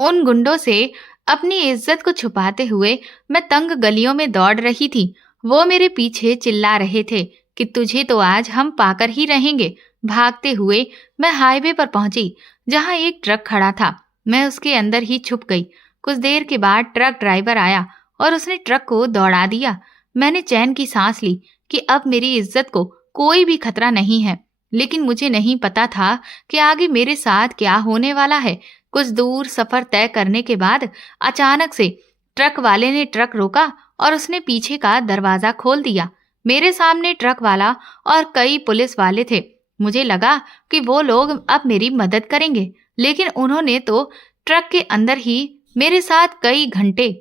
उन गुंडों से अपनी इज्जत को छुपाते हुए मैं तंग गलियों में दौड़ रही थी। वो मेरे पीछे चिल्ला रहे थे कि तुझे तो आज हम पाकर ही रहेंगे। भागते हुए मैं हाईवे पर पहुंची, जहां एक ट्रक खड़ा था। मैं उसके अंदर ही छुप गई। कुछ देर के बाद ट्रक ड्राइवर आया और उसने ट्रक को दौड़ा दिया। मैंने चैन की सांस ली कि अब मेरी इज्जत को कोई भी खतरा नहीं है। लेकिन मुझे नहीं पता था कि आगे मेरे साथ क्या होने वाला है। कुछ दूर सफर तय करने के बाद अचानक से ट्रक वाले ने ट्रक रोका और उसने पीछे का दरवाजा खोल दिया। मेरे सामने ट्रक वाला और कई पुलिस वाले थे। मुझे लगा कि वो लोग अब मेरी मदद करेंगे, लेकिन उन्होंने तो ट्रक के अंदर ही मेरे साथ कई घंटे।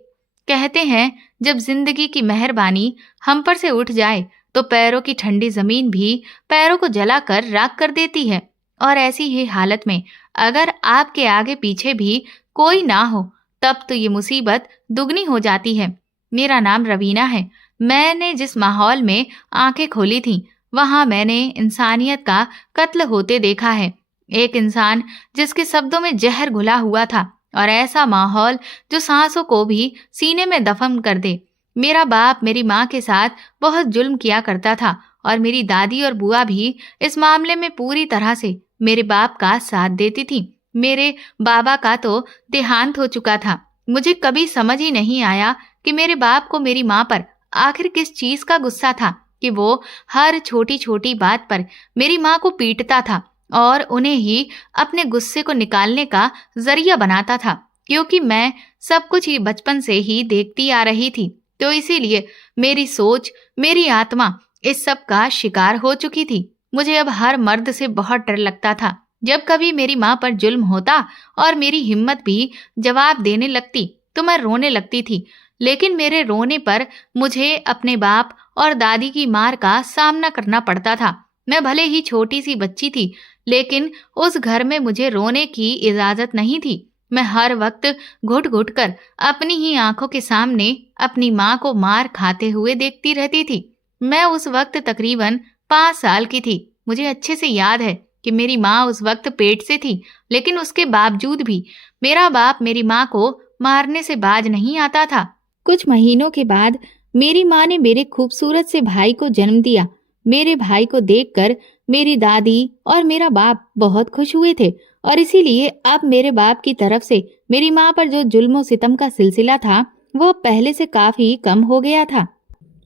कहते हैं, जब जिंदगी की मेहरबानी हम पर से उठ जाए तो पैरों की ठंडी जमीन भी पैरों को जलाकर राख कर देती है। और ऐसी ही हालत में अगर आपके आगे पीछे भी कोई ना हो, तब तो ये मुसीबत दुगनी हो जाती है। मेरा नाम रवीना है। मैंने जिस माहौल में आंखें खोली थी, वहां मैंने इंसानियत का कत्ल होते देखा है। एक इंसान जिसके शब्दों में जहर घुला हुआ था, और ऐसा माहौल जो सांसों को भी सीने में दफन कर दे। मेरा बाप मेरी माँ के साथ बहुत जुल्म किया करता था, और मेरी दादी और बुआ भी इस मामले में पूरी तरह से मेरे बाप का साथ देती थी। मेरे बाबा का तो देहांत हो चुका था। मुझे कभी समझ ही नहीं आया कि मेरे बाप को मेरी माँ पर आखिर किस चीज का गुस्सा था कि वो हर छोटी छोटी बात पर मेरी माँ को पीटता था और उन्हें ही अपने गुस्से को निकालने का जरिया बनाता था। क्योंकि मैं सब कुछ ही बचपन से ही देखती आ रही थी, तो इसीलिए मेरी सोच, मेरी आत्मा इस सब का शिकार हो चुकी थी। मुझे अब हर मर्द से बहुत डर लगता था। जब कभी मेरी माँ पर जुल्म होता और मेरी हिम्मत भी जवाब देने लगती तो मैं रोने लगती थी। लेकिन मेरे रोने पर मुझे अपने बाप और दादी की मार का सामना करना पड़ता था। मैं भले ही छोटी सी बच्ची थी, लेकिन उस घर में मुझे रोने की इजाजत नहीं थी। मैं हर वक्त घुट घुट कर अपनी ही आंखों के सामने अपनी माँ को मार खाते हुए देखती रहती थी। मैं उस वक्त तकरीबन 5 साल की थी। मुझे अच्छे से याद है कि मेरी माँ उस वक्त पेट से थी, लेकिन उसके बावजूद भी मेरा बाप मेरी माँ को मारने से बाज नहीं आता था। कुछ महीनों के बाद मेरी माँ ने मेरे खूबसूरत से भाई को जन्म दिया। मेरे भाई को देखकर मेरी दादी और मेरा बाप बहुत खुश हुए थे, और इसीलिए अब मेरे बाप की तरफ से मेरी माँ पर जो जुल्म सितम का सिलसिला था, वो पहले से काफी कम हो गया था।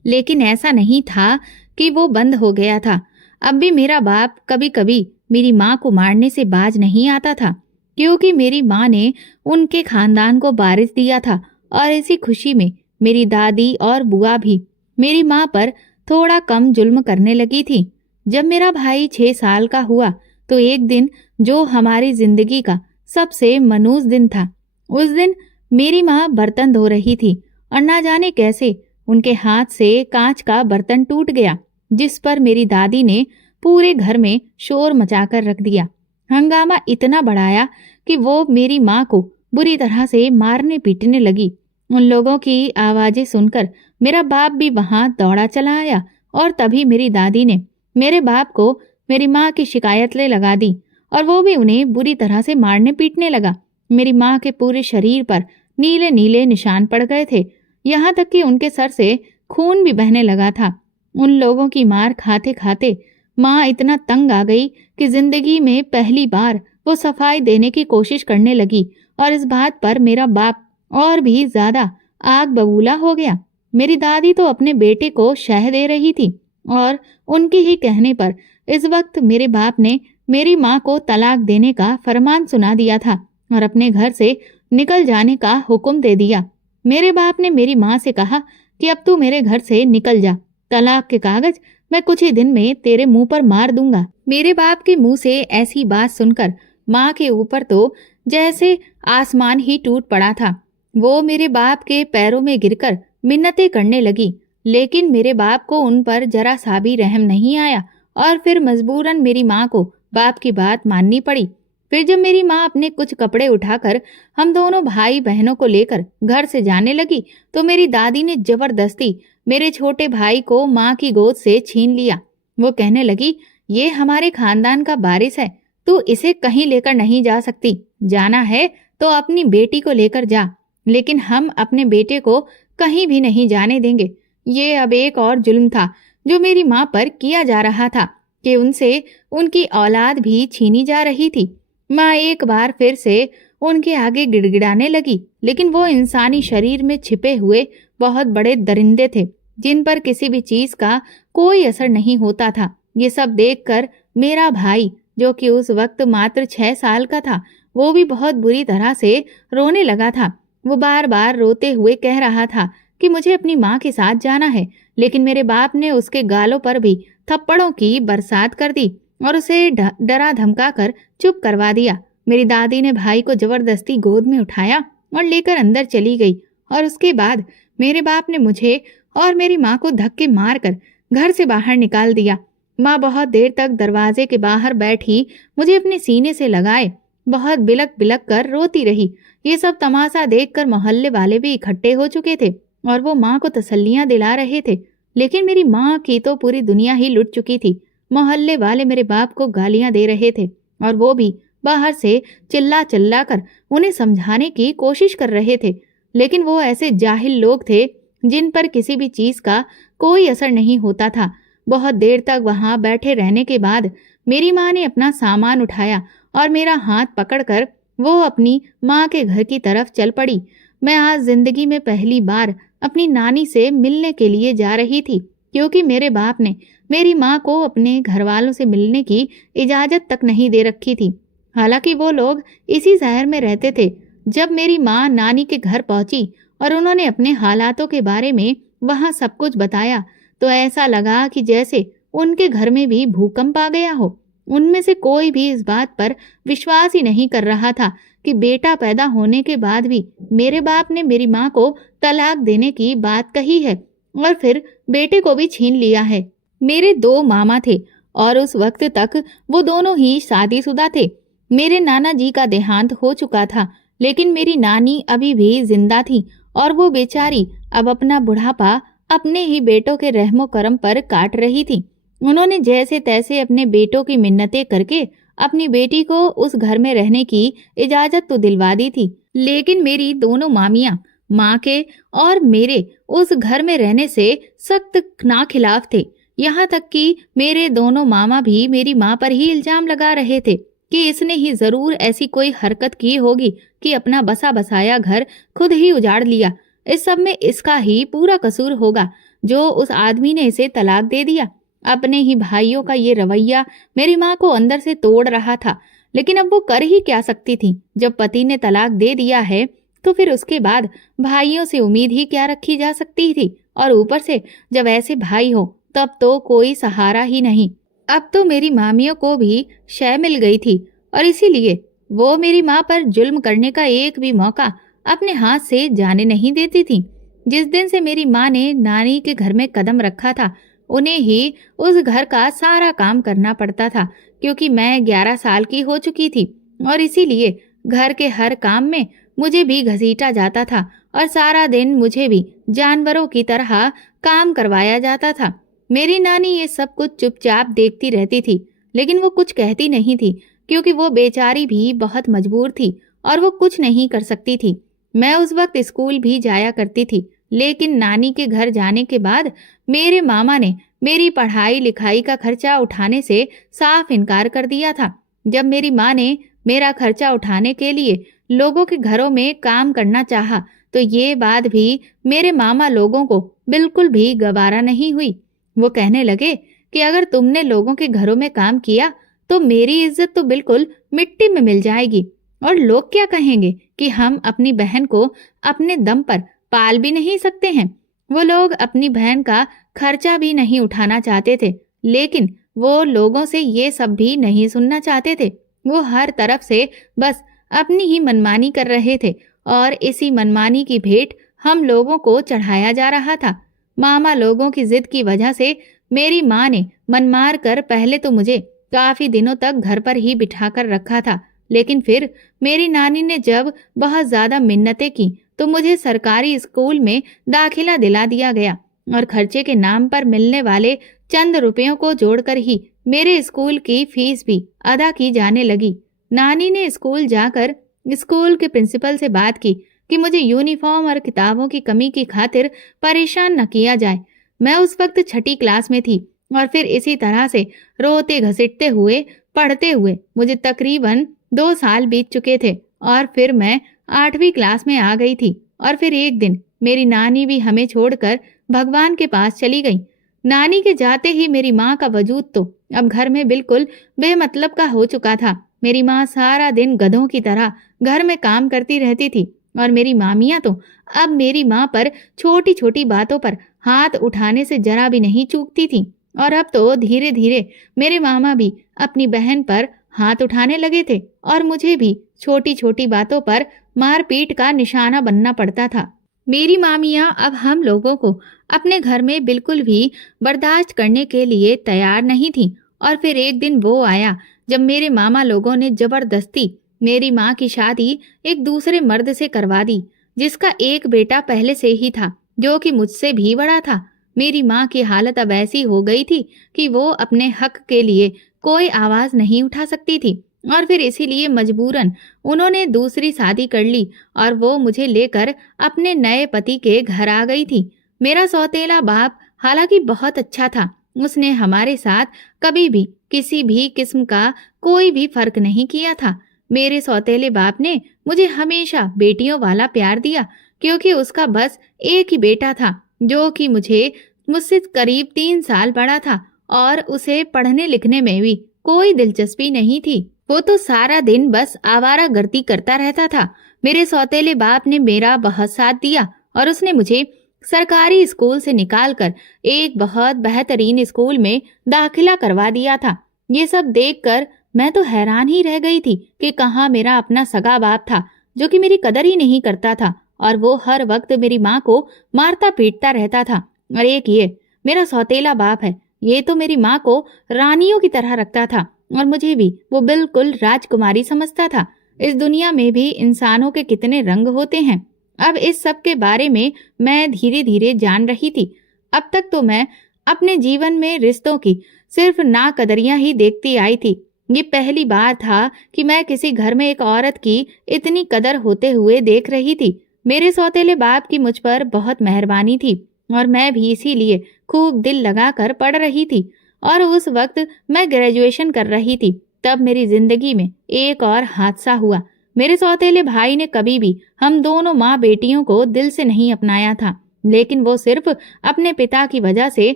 लेकिन ऐसा नहीं था कि वो बंद हो गया था। अब भी मेरा बाप कभी कभी मेरी माँ को मारने से बाज नहीं आता था, क्योंकि मेरी माँ ने उनके खानदान को वारिस दिया था। और इसी खुशी में मेरी दादी और बुआ भी मेरी माँ पर थोड़ा कम जुल्म करने लगी थी। जब मेरा भाई 6 साल का हुआ तो एक दिन, जो हमारी जिंदगी का सबसे मनूस दिन था, उस दिन मेरी माँ बर्तन धो रही थी और ना जाने कैसे उनके हाथ से कांच का बर्तन टूट गया, जिस पर मेरी दादी ने पूरे घर में शोर मचाकर रख दिया। हंगामा इतना बढ़ाया कि वो मेरी माँ को बुरी तरह से मारने पीटने लगी। उन लोगों की आवाजें सुनकर मेरा बाप भी वहां दौड़ा चला आया, और तभी मेरी दादी ने मेरे बाप को मेरी माँ की शिकायतें लगा दी, और वो भी उन्हें बुरी तरह से मारने पीटने लगा। मेरी माँ के पूरे शरीर पर नीले नीले निशान पड़ गए थे, यहाँ तक कि उनके सर से खून भी बहने लगा था। उन लोगों की मार खाते खाते माँ इतना तंग आ गई कि जिंदगी में पहली बार वो सफाई देने की कोशिश करने लगी, और इस बात पर मेरा बाप और भी ज्यादा आग बबूला हो गया। मेरी दादी तो अपने बेटे को शह दे रही थी, और उनके ही कहने पर इस वक्त मेरे बाप ने मेरी माँ को तलाक देने का फरमान सुना दिया था और अपने घर से निकल जाने का हुक्म दे दिया। मेरे बाप ने मेरी माँ से कहा कि अब तू मेरे घर से निकल जा, तलाक के कागज मैं कुछ ही दिन में तेरे मुंह पर मार दूंगा। मेरे बाप के मुंह से ऐसी बात सुनकर माँ के ऊपर तो जैसे आसमान ही टूट पड़ा था। वो मेरे बाप के पैरों में गिरकर मिन्नतें करने लगी, लेकिन मेरे बाप को उन पर जरा सा भी रहम नहीं आया, और फिर मजबूरन मेरी माँ को बाप की बात माननी पड़ी। फिर जब मेरी माँ अपने कुछ कपड़े उठाकर हम दोनों भाई बहनों को लेकर घर से जाने लगी, तो मेरी दादी ने जबरदस्ती मेरे छोटे भाई को माँ की गोद से छीन लिया। वो कहने लगी, ये हमारे खानदान का वारिस है, तू इसे कहीं लेकर नहीं जा सकती, जाना है तो अपनी बेटी को लेकर जा, लेकिन हम अपने बेटे को कहीं भी नहीं जाने देंगे। ये अब एक और जुल्म था जो मेरी माँ पर किया जा रहा था कि उनसे उनकी औलाद भी छीनी जा रही थी। माँ एक बार फिर से उनके आगे गिड़गिड़ाने लगी, लेकिन वो इंसानी शरीर में छिपे हुए बहुत बड़े दरिंदे थे जिन पर किसी भी चीज का कोई असर नहीं होता था। ये सब देखकर मेरा भाई, जो कि उस वक्त मात्र 6 साल का था, वो भी बहुत बुरी तरह से रोने लगा था। वो बार बार रोते हुए कह रहा था कि मुझे अपनी माँ के साथ जाना है, लेकिन मेरे बाप ने उसके गालों पर भी थप्पड़ों की बरसात कर दी और उसे डरा धमका कर चुप करवा दिया। मेरी दादी ने भाई को जबरदस्ती गोद में उठाया और लेकर अंदर चली गई और उसके बाद मेरे बाप ने मुझे और मेरी माँ को धक्के मारकर घर से बाहर निकाल दिया। माँ बहुत देर तक दरवाजे के बाहर बैठी मुझे अपने सीने से लगाए बहुत बिलक बिलक कर रोती रही। ये सब तमाशा देखकर मोहल्ले वाले भी इकट्ठे हो चुके थे और वो माँ को तसल्लियां दिला रहे थे, लेकिन मेरी माँ की तो पूरी दुनिया ही लुट चुकी थी। मोहल्ले वाले मेरे बाप को गालियां दे रहे थे और वो भी बाहर से चिल्ला चिल्ला कर उन्हें समझाने की कोशिश कर रहे थे, लेकिन वो ऐसे जाहिल लोग थे जिन पर किसी भी चीज का कोई असर नहीं होता था। बहुत देर तक वहां बैठे रहने के बाद मेरी माँ ने अपना सामान उठाया और मेरा हाथ पकड़कर वो अपनी माँ के घर की तरफ चल पड़ी। मैं आज जिंदगी में पहली बार अपनी नानी से मिलने के लिए जा रही थी, क्योंकि मेरे बाप ने मेरी माँ को अपने घर वालों से मिलने की इजाजत तक नहीं दे रखी थी। हालांकि वो लोग इसी शहर में रहते थे। जब मेरी माँ नानी के घर पहुंची और उन्होंने अपने हालातों के बारे में वहां सब कुछ बताया, तो ऐसा लगा कि जैसे उनके घर में भी भूकंप आ गया हो। उनमें से कोई भी इस बात पर विश्वास ही नहीं कर रहा था कि बेटा पैदा होने के बाद भी मेरे बाप ने मेरी माँ को तलाक देने की बात कही है और फिर बेटे को भी छीन लिया है। मेरे 2 मामा थे और उस वक्त तक वो दोनों ही शादीशुदा थे। मेरे नाना जी का देहांत हो चुका था, लेकिन मेरी नानी अभी भी जिंदा थी और वो बेचारी अब अपना बुढ़ापा अपने ही बेटों के रहमो करम पर काट रही थी। उन्होंने जैसे तैसे अपने बेटों की मिन्नतें करके अपनी बेटी को उस घर में रहने की इजाजत तो दिलवा दी थी, लेकिन मेरी दोनों मामियां माँ के और मेरे उस घर में रहने से सख्त ना खिलाफ थे। यहाँ तक कि मेरे दोनों मामा भी मेरी माँ पर ही इल्जाम लगा रहे थे कि इसने ही जरूर ऐसी कोई हरकत की होगी कि अपना बसा बसाया घर खुद ही उजाड़ लिया। इस सब में इसका ही पूरा कसूर होगा जो उस आदमी ने इसे तलाक दे दिया। अपने ही भाइयों का ये रवैया मेरी माँ को अंदर से तोड़ रहा था, लेकिन अब वो कर ही क्या सकती थी। जब पति ने तलाक दे दिया है तो फिर उसके बाद भाइयों से उम्मीद ही क्या रखी जा सकती थी, और ऊपर से जब ऐसे भाई हो तब तो कोई सहारा ही नहीं। अब तो मेरी मामियों को भी शय मिल गई थी और इसीलिए वो मेरी माँ पर जुल्म करने का एक भी मौका अपने हाथ से जाने नहीं देती थी। जिस दिन से मेरी माँ ने नानी के घर में कदम रखा था, उन्हें ही उस घर का सारा काम करना पड़ता था, क्योंकि मैं 11 साल की हो चुकी थी और इसीलिए घर के हर काम में मुझे भी घसीटा जाता था और सारा दिन मुझे भी जानवरों की तरह काम करवाया जाता था। मेरी नानी ये सब कुछ चुपचाप देखती रहती थी, लेकिन वो कुछ कहती नहीं थी, क्योंकि वो बेचारी भी बहुत मजबूर थी और वो कुछ नहीं कर सकती थी। मैं उस वक्त स्कूल भी जाया करती थी, लेकिन नानी के घर जाने के बाद मेरे मामा ने मेरी पढ़ाई लिखाई का खर्चा उठाने से साफ इनकार कर दिया था। जब मेरी माँ ने मेरा खर्चा उठाने के लिए लोगों के घरों में काम करना चाहा, तो ये बात भी मेरे मामा लोगों को बिल्कुल भी गवारा नहीं हुई। वो कहने लगे कि अगर तुमने लोगों के घरों में काम किया तो मेरी इज्जत तो बिल्कुल मिट्टी में मिल जाएगी, और लोग क्या कहेंगे कि हम अपनी बहन को अपने दम पर पाल भी नहीं सकते हैं। वो लोग अपनी बहन का खर्चा भी नहीं उठाना चाहते थे, लेकिन वो लोगों से ये सब भी नहीं सुनना चाहते थे। वो हर तरफ से बस अपनी ही मनमानी कर रहे थे और इसी मनमानी की भेंट हम लोगों को चढ़ाया जा रहा था। मामा लोगों की जिद की वजह से मेरी माँ ने मन मार कर पहले तो मुझे काफी दिनों तक घर पर ही बिठा कर रखा था, लेकिन फिर मेरी नानी ने जब बहुत ज्यादा मिन्नतें की तो मुझे सरकारी स्कूल में दाखिला दिला दिया गया और खर्चे के नाम पर मिलने वाले चंद रुपयों को जोड़कर ही मेरे स्कूल की फीस भी अदा की जाने लगी। नानी ने स्कूल जाकर स्कूल के प्रिंसिपल से बात की कि मुझे यूनिफॉर्म और किताबों की कमी की खातिर परेशान न किया जाए। मैं उस वक्त छठी क्लास में थी और फिर इसी तरह से रोते घसीटते हुए पढ़ते हुए मुझे तकरीबन 2 साल बीत चुके थे और फिर मैं 8वीं क्लास में आ गई थी। और फिर एक दिन मेरी नानी भी हमें छोड़कर भगवान के पास चली गई। नानी के जाते ही मेरी माँ का वजूद तो अब घर में बिल्कुल बेमतलब का हो चुका था। मेरी माँ सारा दिन गधों की तरह घर में काम करती रहती थी और मेरी मामियाँ तो अब मेरी माँ पर छोटी छोटी बातों पर हाथ उठाने से जरा भी नहीं चूकती थी। और अब तो धीरे धीरे मेरे मामा भी अपनी बहन पर हाथ उठाने लगे थे और मुझे भी छोटी छोटी बातों पर मारपीट का निशाना बनना पड़ता था। मेरी मामियाँ अब हम लोगों को अपने घर में बिल्कुल भी बर्दाश्त करने के लिए तैयार नहीं थी। और फिर एक दिन वो आया जब मेरे मामा लोगों ने जबरदस्ती मेरी माँ की शादी एक दूसरे मर्द से करवा दी, जिसका एक बेटा पहले से ही था जो कि मुझसे भी बड़ा था। मेरी माँ की हालत अब ऐसी हो गई थी कि वो अपने हक के लिए कोई आवाज नहीं उठा सकती थी और फिर इसीलिए मजबूरन उन्होंने दूसरी शादी कर ली और वो मुझे लेकर अपने नए पति के घर आ गई थी। मेरा सौतेला बाप हालांकि बहुत अच्छा था। उसने हमारे साथ कभी भी किसी भी किस्म का कोई भी फर्क नहीं किया था। मेरे सौतेले बाप ने मुझे हमेशा बेटियों वाला प्यार दिया क्योंकि उसका बस एक ही बेटा था जो कि मुझसे करीब 3 साल बड़ा था और उसे पढ़ने लिखने में भी कोई दिलचस्पी नहीं थी। वो तो सारा दिन बस आवारागर्दी करता रहता था। मेरे सौतेले बाप ने मेरा बहुत साथ दिया और उसने मुझे सरकारी स्कूल से निकालकर एक बहुत बेहतरीन स्कूल में दाखिला करवा दिया था। ये सब देखकर मैं तो हैरान ही रह गई थी कि कहाँ मेरा अपना सगा बाप था जो कि मेरी कदर ही नहीं करता था और वो हर वक्त मेरी माँ को मारता पीटता रहता था। और एक ये मेरा सौतेला बाप है, ये तो मेरी माँ को रानियों की तरह रखता था और मुझे भी वो बिल्कुल राजकुमारी समझता था। इस दुनिया में भी इंसानों के कितने रंग होते हैं, अब इस सब के बारे में मैं धीरे धीरे जान रही थी। अब तक तो मैं अपने जीवन में रिश्तों की सिर्फ नाकदरियां ही देखती आई थी। ये पहली बार था कि मैं किसी घर में एक औरत की इतनी कदर होते हुए देख रही थी। मेरे सौतेले बाप की मुझ पर बहुत मेहरबानी थी और मैं भी इसीलिए खूब दिल लगाकर पढ़ रही थी। और उस वक्त मैं ग्रेजुएशन कर रही थी। तब मेरी जिंदगी में एक और हादसा हुआ। मेरे सौतेले भाई ने कभी भी हम दोनों माँ बेटियों को दिल से नहीं अपनाया था, लेकिन वो सिर्फ अपने पिता की वजह से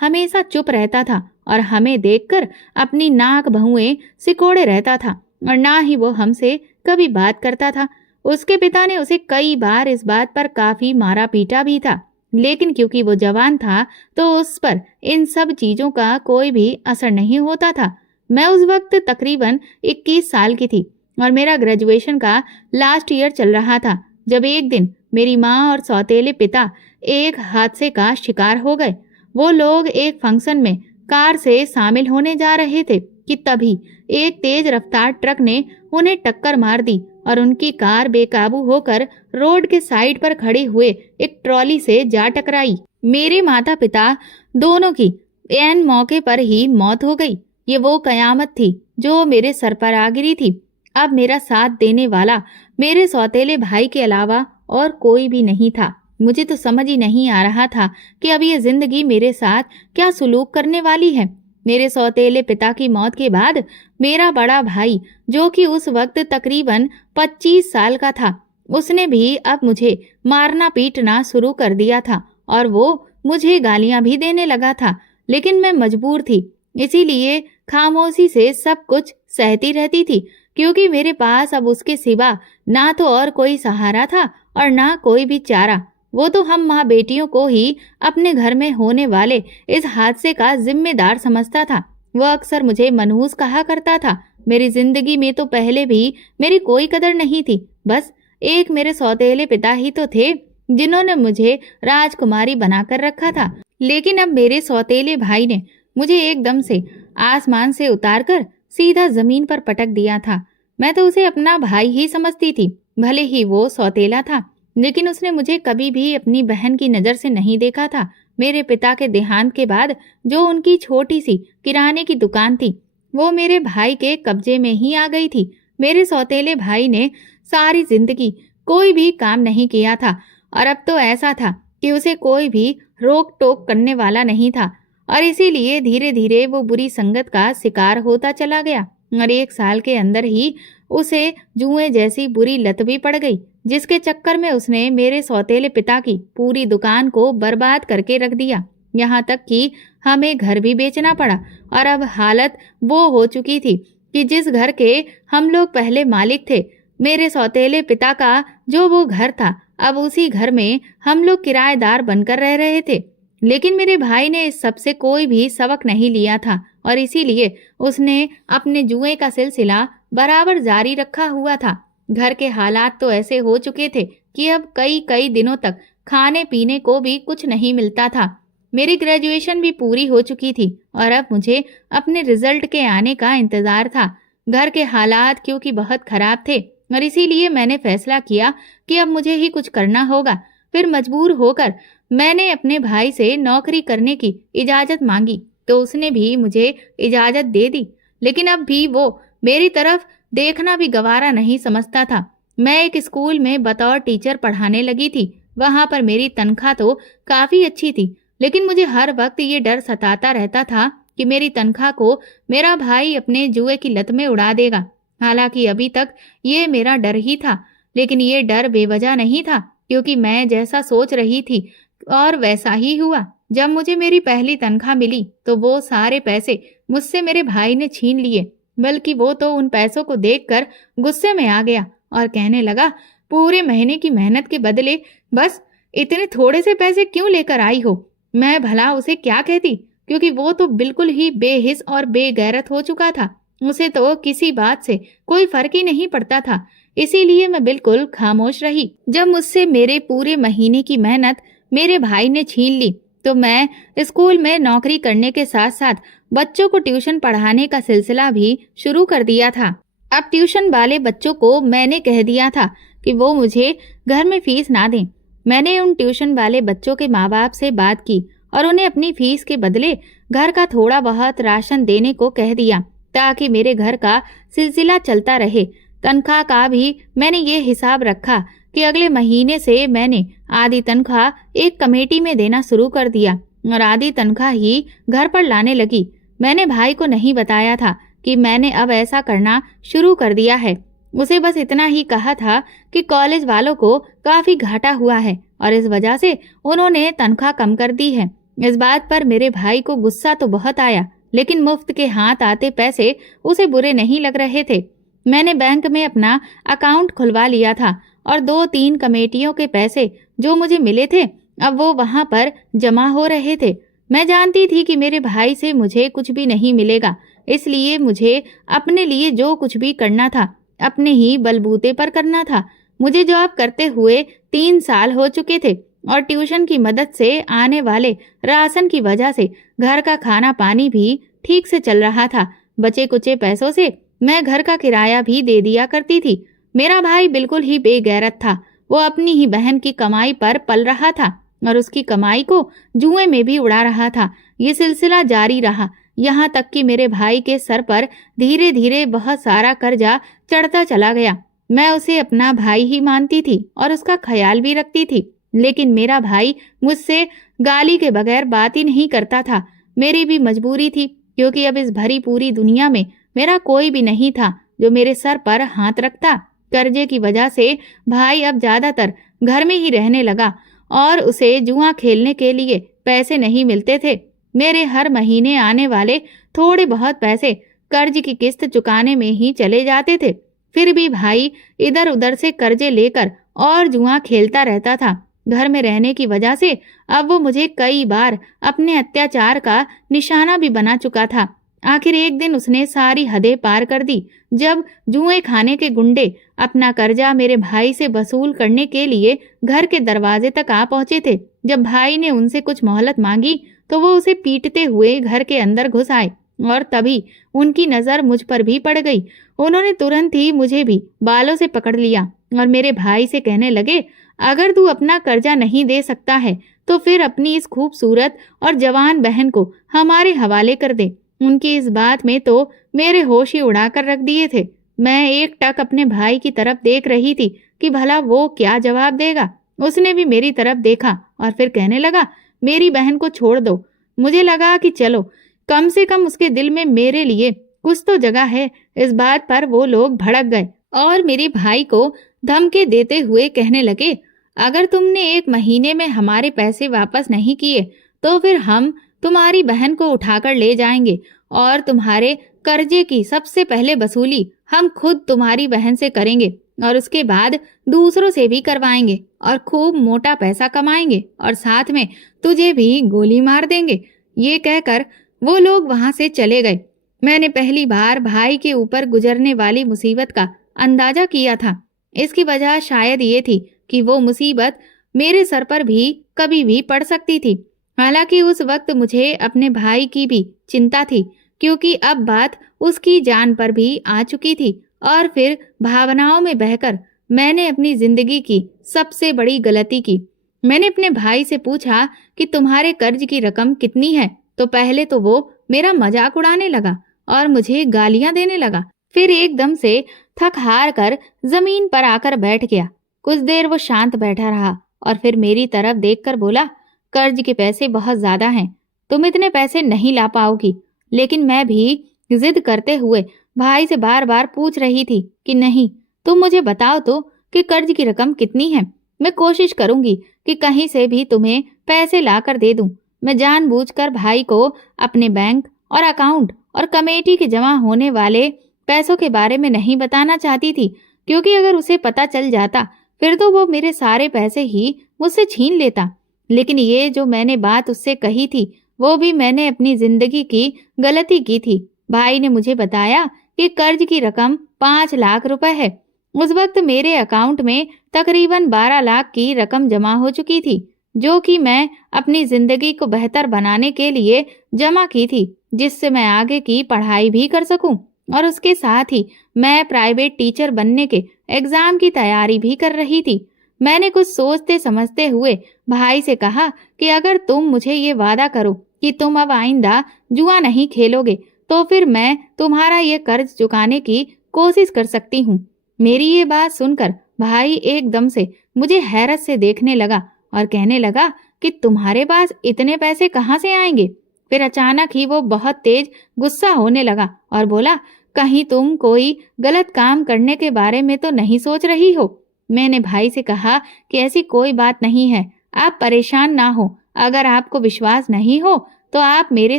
हमेशा चुप रहता था और हमें देखकर अपनी नाक बहुएं सिकोड़े रहता था और ना ही वो हमसे कभी बात करता था। उसके पिता ने उसे कई बार इस बात पर काफी मारा पीटा भी था, लेकिन क्योंकि वो जवान था तो उस पर इन सब चीजों का कोई भी असर नहीं होता था। मैं उस वक्त तकरीबन 21 साल की थी और मेरा ग्रेजुएशन का लास्ट ईयर चल रहा था जब एक दिन मेरी माँ और सौतेले पिता एक हादसे का शिकार हो गए। वो लोग एक फंक्शन में कार से शामिल होने जा रहे थे कि तभी एक तेज रफ्तार ट्रक ने उन्हें टक्कर मार दी और उनकी कार बेकाबू होकर रोड के साइड पर खड़े हुए एक ट्रॉली से जा टकराई। मेरे माता पिता दोनों की ऐन मौके पर ही मौत हो गई। ये वो कयामत थी जो मेरे सर पर आ गिरी थी। अब मेरा साथ देने वाला मेरे सौतेले भाई के अलावा और कोई भी नहीं था। मुझे तो समझ ही नहीं आ रहा था कि अब ये जिंदगी मेरे साथ क्या सुलूक करने वाली है। मेरे सौतेले पिता की मौत के बाद मेरा बड़ा भाई, जो कि उस वक्त तकरीबन 25 साल का था, उसने भी अब मुझे मारना पीटना शुरू कर दिया था और वो मुझे गालियां भी देने लगा था। लेकिन मैं मजबूर थी, इसीलिए खामोशी से सब कुछ सहती रहती थी, क्योंकि मेरे पास अब उसके सिवा ना तो और कोई सहारा था और ना कोई भी चारा। वो तो हम माँ बेटियों को ही अपने घर में होने वाले इस हादसे का जिम्मेदार समझता था। वो अक्सर मुझे मनहूस कहा करता था। मेरी जिंदगी में तो पहले भी मेरी कोई कदर नहीं थी, बस एक मेरे सौतेले पिता ही तो थे जिन्होंने मुझे राजकुमारी बनाकर रखा था। लेकिन अब मेरे सौतेले भाई ने मुझे एकदम से आसमान से उतारकर सीधा जमीन पर पटक दिया था। मैं तो उसे अपना भाई ही समझती थी, भले ही वो सौतेला था, लेकिन उसने मुझे कभी भी अपनी बहन की नजर से नहीं देखा था। मेरे पिता के देहांत के बाद जो उनकी छोटी सी किराने की दुकान थी, वो मेरे भाई के कब्जे में ही आ गई थी। मेरे सौतेले भाई ने सारी जिंदगी कोई भी काम नहीं किया था और अब तो ऐसा था कि उसे कोई भी रोक टोक करने वाला नहीं था और इसीलिए धीरे धीरे वो बुरी संगत का शिकार होता चला गया और 1 साल के अंदर ही उसे जुए जैसी बुरी लत भी पड़ गई, जिसके चक्कर में उसने मेरे सौतेले पिता की पूरी दुकान को बर्बाद करके रख दिया। यहाँ तक कि हमें घर भी बेचना पड़ा और अब हालत वो हो चुकी थी कि जिस घर के हम लोग पहले मालिक थे, मेरे सौतेले पिता का जो वो घर था, अब उसी घर में हम लोग किराएदार बनकर रह रहे थे। लेकिन मेरे भाई ने इस सब से कोई भी सबक नहीं लिया था और इसीलिए उसने अपने जुए का सिलसिला बराबर जारी रखा हुआ था। घर के हालात तो ऐसे हो चुके थे कि अब कई कई दिनों तक खाने पीने को भी कुछ नहीं मिलता था। मेरी ग्रेजुएशन भी पूरी हो चुकी थी और अब मुझे अपने रिजल्ट के आने का इंतजार था। घर के हालात क्योंकि बहुत खराब थे और इसीलिए मैंने फैसला किया कि अब मुझे ही कुछ करना होगा। फिर मजबूर होकर मैंने अपने भाई से नौकरी करने की इजाजत मांगी तो उसने भी मुझे इजाजत दे दी, लेकिन अब भी वो मेरी तरफ देखना भी गवारा नहीं समझता था। मैं एक स्कूल में बतौर टीचर पढ़ाने लगी थी। वहां पर मेरी तनख्वाह तो काफी अच्छी थी, लेकिन मुझे हर वक्त ये डर सताता रहता था कि मेरी तनख्वाह को मेरा भाई अपने जुए की लत में उड़ा देगा। हालांकि अभी तक ये मेरा डर ही था, लेकिन ये डर बेवजह नहीं था, क्योंकि मैं जैसा सोच रही थी और वैसा ही हुआ। जब मुझे मेरी पहली तनख्वाह मिली तो वो सारे पैसे मुझसे मेरे भाई ने छीन लिए, बल्कि वो तो उन पैसों को देखकर गुस्से में आ गया और कहने लगा, पूरे महीने की मेहनत के बदले बस इतने थोड़े से पैसे क्यों लेकर आई हो। मैं भला उसे क्या कहती, क्योंकि वो तो बिल्कुल ही बेहिस और बेगैरत हो चुका था। उसे तो किसी बात से कोई फर्क ही नहीं पड़ता था। इसीलिए मैं बिल्कुल खामोश रही। जब मुझसे मेरे पूरे महीने की मेहनत मेरे भाई ने छीन ली तो मैं स्कूल में नौकरी करने के साथ साथ बच्चों को ट्यूशन पढ़ाने का सिलसिला भी शुरू कर दिया था। अब ट्यूशन वाले बच्चों को मैंने कह दिया था कि वो मुझे घर में फीस ना दें। मैंने उन ट्यूशन वाले बच्चों के माँ बाप से बात की और उन्हें अपनी फीस के बदले घर का थोड़ा बहुत राशन देने को कह दिया, ताकि मेरे घर का सिलसिला चलता रहे। तनख्वाह का भी मैंने ये हिसाब रखा कि अगले महीने से मैंने आधी तनख्वाह एक कमेटी में देना शुरू कर दिया और आधी तनख्वाह ही घर पर लाने लगी। मैंने भाई को नहीं बताया था कि मैंने अब ऐसा करना शुरू कर दिया है। उसे बस इतना ही कहा था कि कॉलेज वालों को काफी घाटा हुआ है और इस वजह से उन्होंने तनख्वाह कम कर दी है। इस बात पर मेरे भाई को गुस्सा तो बहुत आया, लेकिन मुफ्त के हाथ आते पैसे उसे बुरे नहीं लग रहे थे। मैंने बैंक में अपना अकाउंट खुलवा लिया था और 2-3 कमेटियों के पैसे जो मुझे मिले थे अब वो वहां पर जमा हो रहे थे। मैं जानती थी कि मेरे भाई से मुझे कुछ भी नहीं मिलेगा, इसलिए मुझे अपने लिए जो कुछ भी करना था अपने ही बलबूते पर करना था। मुझे जॉब करते हुए 3 साल हो चुके थे और ट्यूशन की मदद से आने वाले राशन की वजह से घर का खाना पानी भी ठीक से चल रहा था। बचे कुचे पैसों से मैं घर का किराया भी दे दिया करती थी। मेरा भाई बिल्कुल ही बेगैरत था। वो अपनी ही बहन की कमाई पर पल रहा था और उसकी कमाई को जुए में भी उड़ा रहा था। ये सिलसिला जारी रहा, यहाँ तक कि मेरे भाई के सर पर धीरे धीरे बहुत सारा कर्जा चढ़ता चला गया। मैं उसे अपना भाई ही मानती थी और उसका ख्याल भी रखती थी, लेकिन मेरा भाई मुझसे गाली के बगैर बात ही नहीं करता था। मेरी भी मजबूरी थी, क्योंकि अब इस भरी पूरी दुनिया में मेरा कोई भी नहीं था जो मेरे सर पर हाथ रखता। कर्जे की वजह से भाई अब ज्यादातर घर में ही रहने लगा और उसे जुआ खेलने के लिए पैसे नहीं मिलते थे। मेरे हर महीने आने वाले थोड़े बहुत पैसे कर्ज की किस्त चुकाने में ही चले जाते थे। फिर भी भाई इधर उधर से कर्जे लेकर और जुआ खेलता रहता था। घर में रहने की वजह से अब वो मुझे कई बार अपने अत्याचार का निशाना भी बना चुका था। आखिर एक दिन उसने सारी हदें पार कर दी, जब जुए खाने के गुंडे अपना कर्जा मेरे भाई से वसूल करने के लिए घर के दरवाजे तक आ पहुंचे थे। जब भाई ने उनसे कुछ मोहलत मांगी तो वो उसे पीटते हुए घर के अंदर घुस आए और तभी उनकी नजर मुझ पर भी पड़ गई। उन्होंने तुरंत ही मुझे भी बालों से पकड़ लिया और मेरे भाई से कहने लगे, अगर तू अपना कर्जा नहीं दे सकता है तो फिर अपनी इस खूबसूरत और जवान बहन को हमारे हवाले कर दे। उनकी इस बात में तो मेरे होश ही उड़ा कर रख दिए थे। मैं एकटक अपने भाई की तरफ देख रही थी कि भला वो क्या जवाब देगा। उसने भी मेरी तरफ देखा और फिर कहने लगा, मेरी बहन को छोड़ दो। मुझे लगा कि चलो, कम से कम उसके दिल में मेरे लिए कुछ तो जगह है। इस बात पर वो लोग भड़क गए और मेरे भाई को धमकी देते हुए कहने लगे, अगर तुमने 1 महीने में हमारे पैसे वापस नहीं किए तो फिर हम तुम्हारी बहन को उठाकर ले जाएंगे और तुम्हारे कर्जे की सबसे पहले वसूली हम खुद तुम्हारी बहन से करेंगे और उसके बाद दूसरों से भी करवाएंगे और खूब मोटा पैसा कमाएंगे और साथ में तुझे भी गोली मार देंगे। ये कहकर वो लोग वहां से चले गए। मैंने पहली बार भाई के ऊपर गुजरने वाली मुसीबत का अंदाजा किया था। इसकी वजह शायद ये थी कि वो मुसीबत मेरे सर पर भी कभी भी पड़ सकती थी। हालांकि उस वक्त मुझे अपने भाई की भी चिंता थी, क्योंकि अब बात उसकी जान पर भी आ चुकी थी। और फिर भावनाओं में बहकर मैंने अपनी जिंदगी की सबसे बड़ी गलती की। मैंने अपने भाई से पूछा कि तुम्हारे कर्ज की रकम कितनी है, तो पहले तो वो मेरा मजाक उड़ाने लगा और मुझे गालियां देने लगा। फिर एकदम से थक हार कर जमीन पर आकर बैठ गया। कुछ देर वो शांत बैठा रहा और फिर मेरी तरफ देखकर बोला, कर्ज के पैसे बहुत ज्यादा हैं, तुम इतने पैसे नहीं ला पाओगी। लेकिन मैं भी जिद करते हुए भाई से बार बार पूछ रही थी कि नहीं, तुम मुझे बताओ तो कि कर्ज की रकम कितनी है। मैं कोशिश करूंगी कि कहीं से भी तुम्हें पैसे लाकर दे दूं। मैं जानबूझकर भाई को अपने बैंक और अकाउंट और कमेटी के जमा होने वाले पैसों के बारे में नहीं बताना चाहती थी, क्योंकि अगर उसे पता चल जाता फिर तो वो मेरे सारे पैसे ही मुझसे छीन लेता। लेकिन ये जो मैंने बात उससे कही थी वो भी मैंने अपनी जिंदगी की गलती की थी। भाई ने मुझे बताया कि कर्ज की रकम 5 लाख रुपए है। उस वक्त मेरे अकाउंट में तकरीबन 12 लाख की रकम जमा हो चुकी थी, जो कि मैं अपनी जिंदगी को बेहतर बनाने के लिए जमा की थी, जिससे मैं आगे की पढ़ाई भी कर सकूं और उसके साथ ही मैं प्राइवेट टीचर बनने के एग्जाम की तैयारी भी कर रही थी। मैंने कुछ सोचते समझते हुए भाई से कहा कि अगर तुम मुझे ये वादा करो कि तुम अब आइंदा जुआ नहीं खेलोगे तो फिर मैं तुम्हारा ये कर्ज चुकाने की कोशिश कर सकती हूँ। मेरी ये बात सुनकर भाई एकदम से मुझे हैरत से देखने लगा और कहने लगा कि तुम्हारे पास इतने पैसे कहाँ से आएंगे। फिर अचानक ही वो बहुत तेज गुस्सा होने लगा और बोला, कहीं तुम कोई गलत काम करने के बारे में तो नहीं सोच रही हो। मैंने भाई से कहा कि ऐसी कोई बात नहीं है, आप परेशान ना हो। अगर आपको विश्वास नहीं हो तो आप मेरे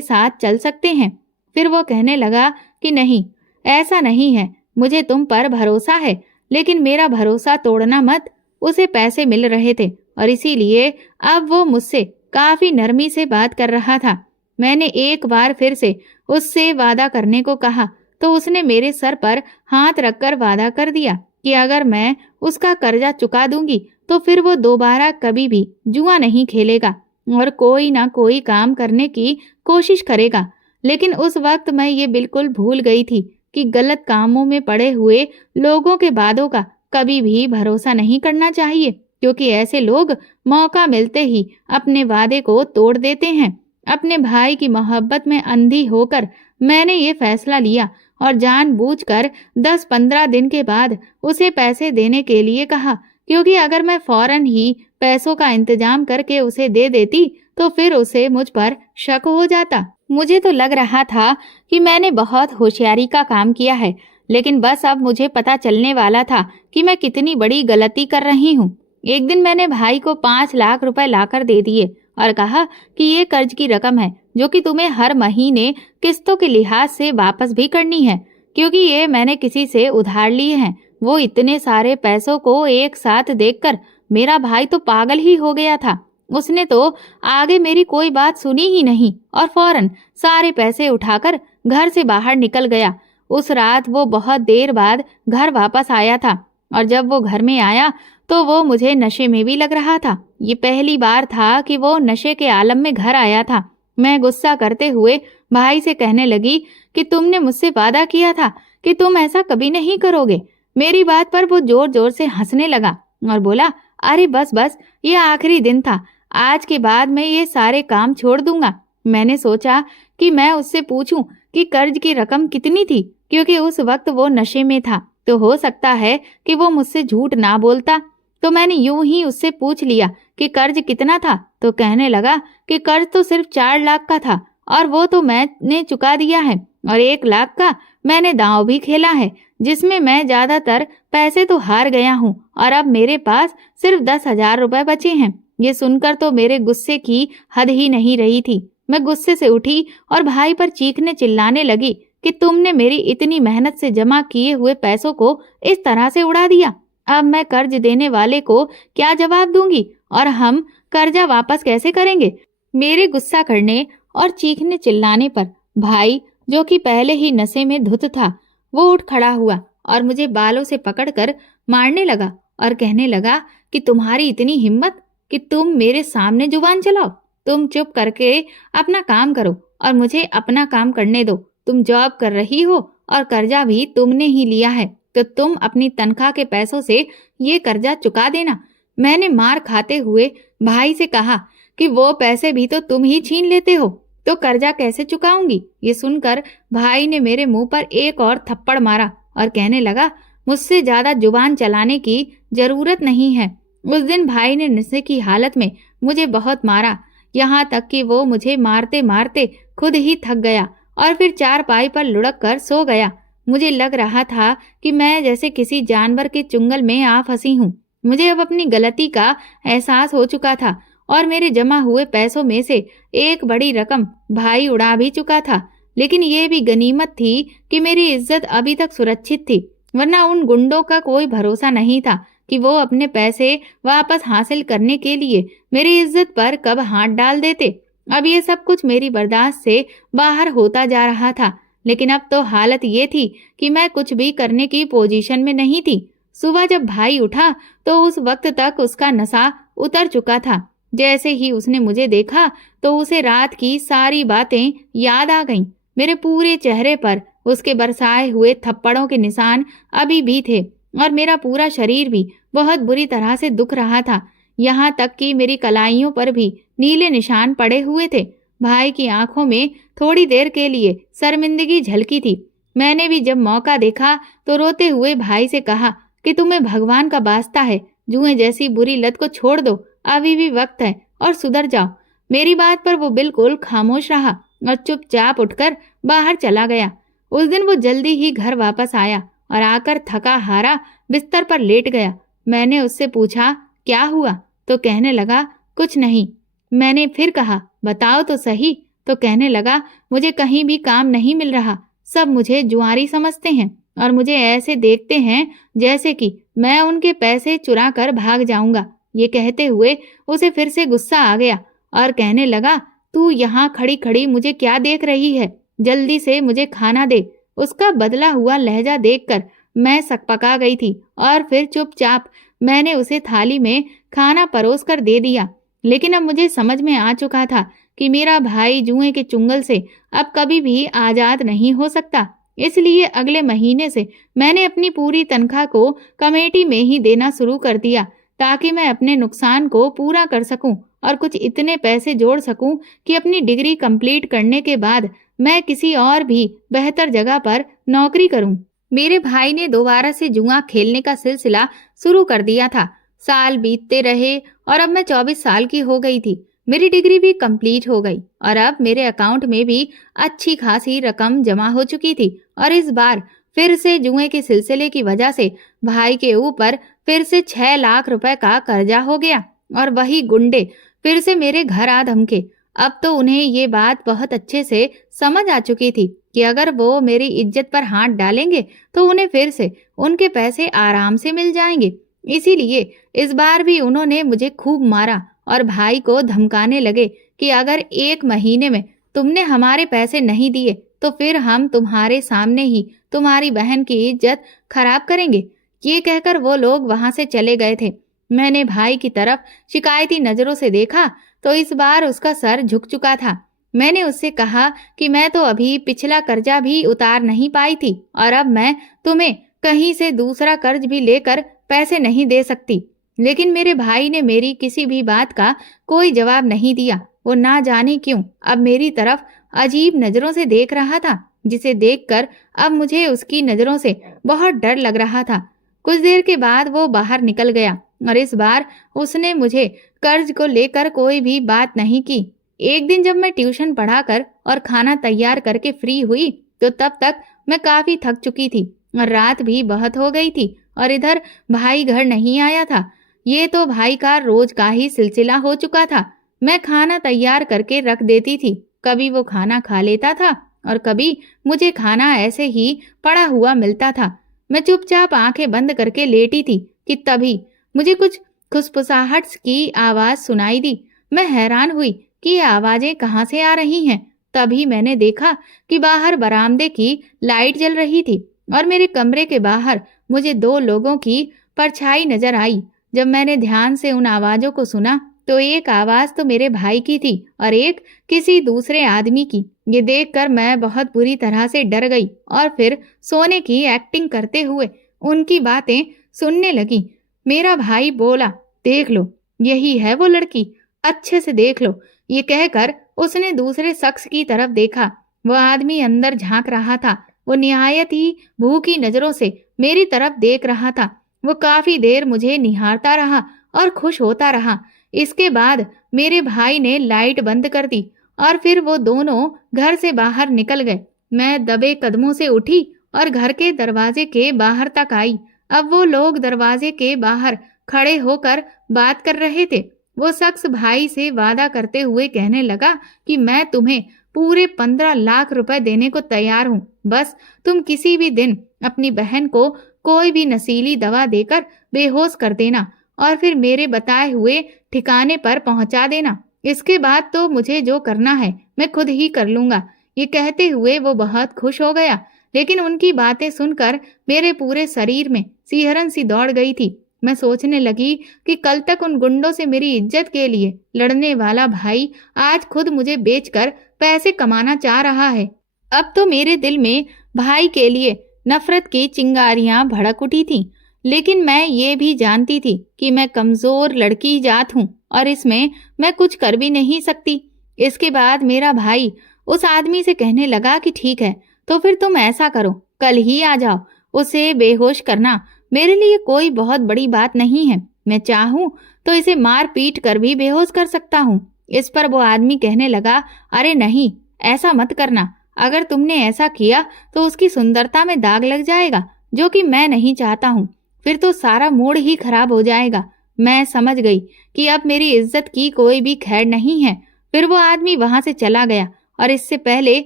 साथ चल सकते हैं। फिर वो कहने लगा कि नहीं, ऐसा नहीं है, मुझे तुम पर भरोसा है, लेकिन मेरा भरोसा तोड़ना मत। उसे पैसे मिल रहे थे और इसीलिए अब वो मुझसे काफी नरमी से बात कर रहा था। मैंने एक बार फिर से उससे वादा करने को कहा तो उसने मेरे सर पर हाथ रखकर वादा कर दिया कि अगर मैं उसका कर्जा चुका दूंगी तो फिर वो दोबारा कभी भी जुआ नहीं खेलेगा और कोई ना कोई काम करने की कोशिश करेगा। लेकिन उस वक्त मैं ये बिल्कुल भूल गई थी कि गलत कामों में पड़े हुए लोगों के वादों का कभी भी भरोसा नहीं करना चाहिए, क्योंकि ऐसे लोग मौका मिलते ही अपने वादे को तोड़ देते हैं। अपने भाई की मोहब्बत में अंधी होकर मैंने ये फैसला लिया और जानबूझकर 10-15 दिन के बाद उसे पैसे देने के लिए कहा, क्योंकि अगर मैं फौरन ही पैसों का इंतजाम करके उसे दे देती तो फिर उसे मुझ पर शक हो जाता। मुझे तो लग रहा था कि मैंने बहुत होशियारी का काम किया है, लेकिन बस अब मुझे पता चलने वाला था कि मैं कितनी बड़ी गलती कर रही हूँ। एक दिन मैंने भाई को 5 लाख रुपए लाकर दे दिए और कहा कि ये कर्ज की रकम है जो कि तुम्हें हर महीने किस्तों के लिहाज से वापस भी करनी है, क्योंकि ये मैंने किसी से उधार लिए हैं। वो इतने सारे पैसों को एक साथ देखकर मेरा भाई तो पागल ही हो गया था। उसने तो आगे मेरी कोई बात सुनी ही नहीं और फौरन सारे पैसे उठाकर घर से बाहर निकल गया। उस रात वो बहुत देर बाद घर वापस आया था और जब वो घर में आया तो वो मुझे नशे में भी लग रहा था। ये पहली बार था कि वो नशे के आलम में घर आया था। मैं गुस्सा करते हुए भाई से कहने लगी कि तुमने मुझसे वादा किया था कि तुम ऐसा कभी नहीं करोगे। मेरी बात पर वो जोर जोर से हंसने लगा और बोला, अरे बस बस, ये आखिरी दिन था, आज के बाद मैं ये सारे काम छोड़ दूंगा। मैंने सोचा कि मैं उससे पूछूं कि कर्ज की रकम कितनी थी, क्योंकि उस वक्त वो नशे में था तो हो सकता है कि वो मुझसे झूठ ना बोलता। तो मैंने यूं ही उससे पूछ लिया कि कर्ज कितना था। तो कहने लगा कि कर्ज तो सिर्फ 4 लाख का था और वो तो मैंने चुका दिया है, और 1 लाख का मैंने दांव भी खेला है, जिसमें मैं ज्यादातर पैसे तो हार गया हूँ और अब मेरे पास सिर्फ 10,000 रुपए बचे हैं। ये सुनकर तो मेरे गुस्से की हद ही नहीं रही थी। मैं गुस्से से उठी और भाई पर चीखने चिल्लाने लगी कि तुमने मेरी इतनी मेहनत से जमा किए हुए पैसों को इस तरह से उड़ा दिया। अब मैं कर्ज देने वाले को क्या जवाब दूंगी और हम कर्जा वापस कैसे करेंगे? मेरे गुस्सा करने और चीखने चिल्लाने पर भाई, जो कि पहले ही नशे में धुत था, वो उठ खड़ा हुआ और मुझे बालों से पकड़कर मारने लगा और कहने लगा कि तुम्हारी इतनी हिम्मत कि तुम मेरे सामने जुबान चलाओ। तुम चुप करके अपना काम करो और मुझे अपना काम करने दो। तुम जॉब कर रही हो और कर्जा भी तुमने ही लिया है, तो तुम अपनी तनख्वाह के पैसों से ये कर्जा चुका देना। मैंने मार खाते हुए भाई से कहा कि वो पैसे भी तो तुम ही छीन लेते हो, तो कर्जा कैसे चुकाऊंगी? ये सुनकर भाई ने मेरे मुंह पर एक और थप्पड़ मारा और कहने लगा, मुझसे ज्यादा जुबान चलाने की जरूरत नहीं है। उस दिन भाई ने नशे की हालत में मुझे बहुत मारा, यहाँ तक कि वो मुझे मारते मारते खुद ही थक गया और फिर चारपाई पर लुढ़क कर सो गया। मुझे लग रहा था कि मैं जैसे किसी जानवर के चुंगल में आ फंसी हूँ। मुझे अब अपनी गलती का एहसास हो चुका था और मेरे जमा हुए पैसों में से एक बड़ी रकम भाई उड़ा भी चुका था। लेकिन ये भी गनीमत थी कि मेरी इज्जत अभी तक सुरक्षित थी, वरना उन गुंडों का कोई भरोसा नहीं था कि वो अपने पैसे वापस हासिल करने के लिए मेरी इज्जत पर कब हाथ डाल देते। अब ये सब कुछ मेरी बर्दाश्त से बाहर होता जा रहा था, लेकिन अब तो हालत ये थी कि मैं कुछ भी करने की पोजीशन में नहीं थी। सुबह जब भाई उठा तो उस वक्त तक उसका नशा उतर चुका था। जैसे ही उसने मुझे देखा तो उसे रात की सारी बातें याद आ गईं। मेरे पूरे चेहरे पर उसके बरसाए हुए थप्पड़ों के निशान अभी भी थे और मेरा पूरा शरीर भी बहुत बुरी तरह से दुख रहा था। यहाँ तक कि मेरी कलाइयों पर भी नीले निशान पड़े हुए थे। भाई की आंखों में थोड़ी देर के लिए शर्मिंदगी झलकी थी। मैंने भी जब मौका देखा तो रोते हुए भाई से कहा कि तुम्हें भगवान का वास्ता है, जुए जैसी बुरी लत को छोड़ दो, अभी भी वक्त है और सुधर जाओ। मेरी बात पर वो बिल्कुल खामोश रहा और चुपचाप उठकर बाहर चला गया। उस दिन वो जल्दी ही घर वापस आया और आकर थका हारा बिस्तर पर लेट गया। मैंने उससे पूछा, क्या हुआ? तो कहने लगा, कुछ नहीं। मैंने फिर कहा, बताओ तो सही। तो कहने लगा, मुझे कहीं भी काम नहीं मिल रहा, सब मुझे जुआरी समझते हैं और मुझे ऐसे देखते हैं जैसे कि मैं उनके पैसे चुरा कर भाग जाऊंगा। ये कहते हुए उसे फिर से गुस्सा आ गया और कहने लगा, तू यहाँ खड़ी खड़ी मुझे क्या देख रही है? जल्दी से मुझे खाना दे। उसका बदला हुआ लहजा देखकर मैं सकपका गई थी और फिर चुपचाप मैंने उसे थाली में खाना परोस कर दे दिया। लेकिन अब मुझे समझ में आ चुका था कि मेरा भाई जुए के चुंगल से अब कभी भी आजाद नहीं हो सकता। इसलिए अगले महीने से मैंने अपनी पूरी तनख्वाह को कमेटी में ही देना शुरू कर दिया, ताकि मैं अपने नुकसान को पूरा कर सकूं और कुछ इतने पैसे जोड़ सकूं कि अपनी डिग्री कंप्लीट करने के बाद मैं किसी और भी बेहतर जगह पर नौकरी करूं। मेरे भाई ने दोबारा से जुआ खेलने का सिलसिला शुरू कर दिया था। साल बीतते रहे और अब मैं 24 साल की हो गई थी। मेरी डिग्री भी कंप्लीट हो गई और अब मेरे अकाउंट में भी अच्छी खासी रकम जमा हो चुकी थी। और इस बार फिर से जुए के सिलसिले की वजह से भाई के ऊपर फिर से 6 लाख रुपए का कर्जा हो गया और वही गुंडे फिर से मेरे घर आ धमके। अब तो उन्हें ये बात बहुत अच्छे से समझ आ चुकी थी कि अगर वो मेरी इज्जत पर हाथ डालेंगे तो उन्हें फिर से उनके पैसे आराम से मिल जाएंगे। इसीलिए इस बार भी उन्होंने मुझे खूब मारा और भाई को धमकाने लगे कि अगर 1 महीने में तुमने हमारे पैसे नहीं दिए तो फिर हम तुम्हारे सामने ही तुम्हारी बहन की इज्जत खराब करेंगे। ये कहकर वो लोग वहां से चले गए थे। मैंने भाई की तरफ शिकायती नजरों से देखा तो इस बार उसका सर झुक चुका था। मैंने उससे कहा कि मैं तो अभी पिछला कर्जा भी उतार नहीं पाई थी और अब मैं तुम्हें कहीं से दूसरा कर्ज भी लेकर पैसे नहीं दे सकती। लेकिन मेरे भाई ने मेरी किसी भी बात का कोई जवाब नहीं दिया। वो ना जाने क्यों अब मेरी तरफ अजीब नजरों से देख रहा था। जिसे देखकर अब मुझे उसकी नजरों से बहुत डर लग रहा था। कुछ देर के बाद वो बाहर निकल गया और इस बार उसने मुझे कर्ज को लेकर कोई भी बात नहीं की। एक दिन जब मैं ट्यूशन पढ़ाकर और खाना तैयार करके फ्री हुई तो तब तक मैं काफी थक चुकी थी और रात भी बहुत हो गई थी और इधर भाई घर नहीं आया था। ये तो भाई का रोज का ही सिलसिला हो चुका था। मैं खाना तैयार करके रख देती थी, कभी वो खाना खा लेता था और कभी मुझे खाना ऐसे ही पड़ा हुआ मिलता था। मैं चुपचाप आंखें बंद करके लेटी थी कि तभी मुझे कुछ खुसफुसाहट की आवाज सुनाई दी। मैं हैरान हुई कि ये आवाजें कहाँ से आ रही हैं। तभी मैंने देखा कि बाहर बरामदे की लाइट जल रही थी और मेरे कमरे के बाहर मुझे दो लोगों की परछाई नजर आई। जब मैंने ध्यान से उन आवाजों को सुना तो एक आवाज तो मेरे भाई की थी और एक किसी दूसरे आदमी की। ये देखकर मैं बहुत बुरी तरह से डर गई और फिर सोने की एक्टिंग करते हुए उनकी बातें सुनने लगी। मेरा भाई बोला, देख लो, यही है वो लड़की, अच्छे से देख लो। ये कहकर उसने दूसरे शख्स की तरफ देखा। वो आदमी अंदर झांक रहा था। वो निहायत ही भूखी नजरों से मेरी तरफ देख रहा था। वो काफी देर मुझे निहारता रहा और खुश होता रहा। इसके बाद मेरे भाई ने लाइट बंद कर दी और फिर वो दोनों घर से बाहर निकल गए। मैं दबे कदमों से उठी और घर के दरवाजे के बाहर तक आई। अब वो लोग दरवाजे के बाहर खड़े होकर बात कर रहे थे। वो शख्स भाई से वादा करते हुए कहने लगा कि मैं तुम्हें पूरे 15 लाख रुपए देने को तैयार हूँ, बस तुम किसी भी दिन अपनी बहन को कोई भी नशीली दवा देकर बेहोश कर देना और फिर मेरे बताए हुए ठिकाने पर पहुंचा देना। इसके बाद तो मुझे जो करना है मैं खुद ही कर लूंगा। ये कहते हुए वो बहुत खुश हो गया, लेकिन उनकी बातें सुनकर मेरे पूरे शरीर में सिहरन सी दौड़ गई थी। मैं सोचने लगी कि कल तक उन गुंडों से मेरी इज्जत के लिए लड़ने वाला भाई आज खुद मुझे बेचकर पैसे कमाना चाह रहा है। अब तो मेरे दिल में भाई के लिए नफरत की चिंगारियां भड़क उठी थीं। लेकिन मैं ये भी जानती थी कि मैं कमजोर लड़की जात हूँ और इसमें मैं कुछ कर भी नहीं सकती। इसके बाद मेरा भाई उस आदमी से कहने लगा कि ठीक है, तो फिर तुम ऐसा करो, कल ही आ जाओ। उसे बेहोश करना मेरे लिए कोई बहुत बड़ी बात नहीं है। मैं चाहूँ तो इसे मार पीट कर भी बेहोश कर सकता हूँ। इस पर वो आदमी कहने लगा, अरे नहीं, ऐसा मत करना। अगर तुमने ऐसा किया तो उसकी सुंदरता में दाग लग जाएगा, जो कि मैं नहीं चाहता हूँ। फिर तो सारा मूड ही खराब हो जाएगा। मैं समझ गई कि अब मेरी इज्जत की कोई भी खैर नहीं है। फिर वो आदमी वहां से चला गया और इससे पहले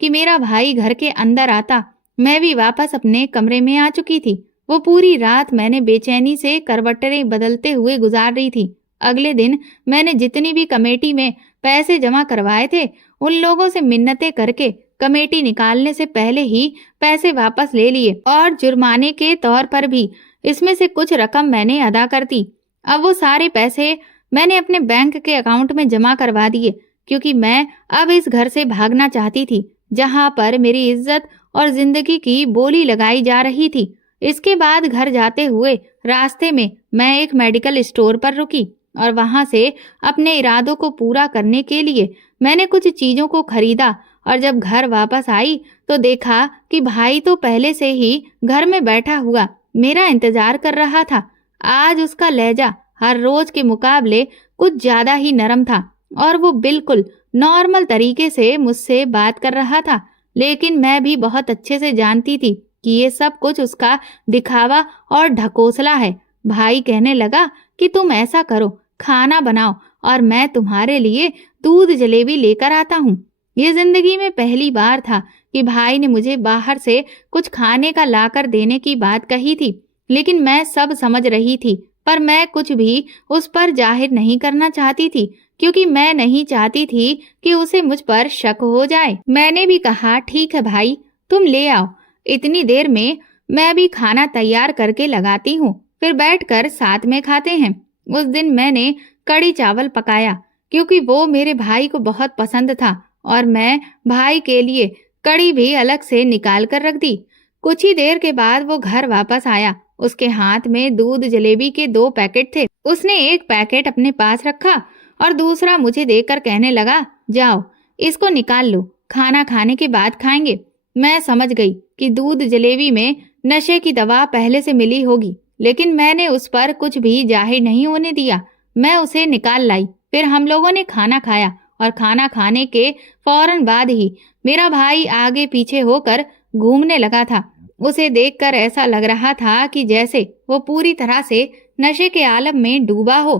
कि मेरा भाई घर के अंदर आता, मैं भी वापस अपने कमरे में आ चुकी थी। वो पूरी रात मैंने बेचैनी से करवटें बदलते हुए गुजार रही थी। अगले दिन मैंने जितनी भी कमेटी में पैसे जमा करवाए थे, उन लोगों से मिन्नतें करके कमेटी निकालने से पहले ही पैसे वापस ले लिए और जुर्माने के तौर पर भी इसमें से कुछ रकम मैंने अदा कर दी। अब वो सारे पैसे मैंने अपने बैंक के अकाउंट में जमा करवा दिए, क्योंकि मैं अब इस घर से भागना चाहती थी जहां पर मेरी इज्जत और जिंदगी की बोली लगाई जा रही थी। इसके बाद घर जाते हुए रास्ते में मैं एक मेडिकल स्टोर पर रुकी और वहां से अपने इरादों को पूरा करने के लिए मैंने कुछ चीजों को खरीदा। और जब घर वापस आई तो देखा कि भाई तो पहले से ही घर में बैठा हुआ मेरा इंतजार कर रहा था। आज उसका लहजा हर रोज के मुकाबले कुछ ज्यादा ही नरम था और वो बिल्कुल नॉर्मल तरीके से मुझसे बात कर रहा था। लेकिन मैं भी बहुत अच्छे से जानती थी कि ये सब कुछ उसका दिखावा और ढकोसला है। भाई कहने लगा कि तुम ऐसा करो, खाना बनाओ और मैं तुम्हारे लिए दूध जलेबी लेकर आता हूँ। ये जिंदगी में पहली बार था कि भाई ने मुझे बाहर से कुछ खाने का लाकर देने की बात कही थी। लेकिन मैं सब समझ रही थी, पर मैं कुछ भी उस पर जाहिर नहीं करना चाहती थी, क्योंकि मैं नहीं चाहती थी कि उसे मुझ पर शक हो जाए। मैंने भी कहा, ठीक है भाई, तुम ले आओ, इतनी देर में मैं भी खाना तैयार करके लगाती हूँ, फिर बैठकर साथ में खाते हैं। उस दिन मैंने कड़ी चावल पकाया क्योंकि वो मेरे भाई को बहुत पसंद था और मैं भाई के लिए कड़ी भी अलग से निकाल कर रख दी। कुछ ही देर के बाद वो घर वापस आया। उसके हाथ में दूध जलेबी के 2 पैकेट थे। उसने एक पैकेट अपने पास रखा और दूसरा मुझे देकर कहने लगा, जाओ इसको निकाल लो, खाना खाने के बाद खाएंगे। मैं समझ गई कि दूध जलेबी में नशे की दवा पहले से मिली होगी, लेकिन मैंने उस पर कुछ भी जाहिर नहीं होने दिया। मैं उसे निकाल लाई। फिर हम लोगों ने खाना खाया और खाना खाने के फौरन बाद ही मेरा भाई आगे पीछे होकर घूमने लगा था। उसे देखकर ऐसा लग रहा था कि जैसे वो पूरी तरह से नशे के आलम में डूबा हो।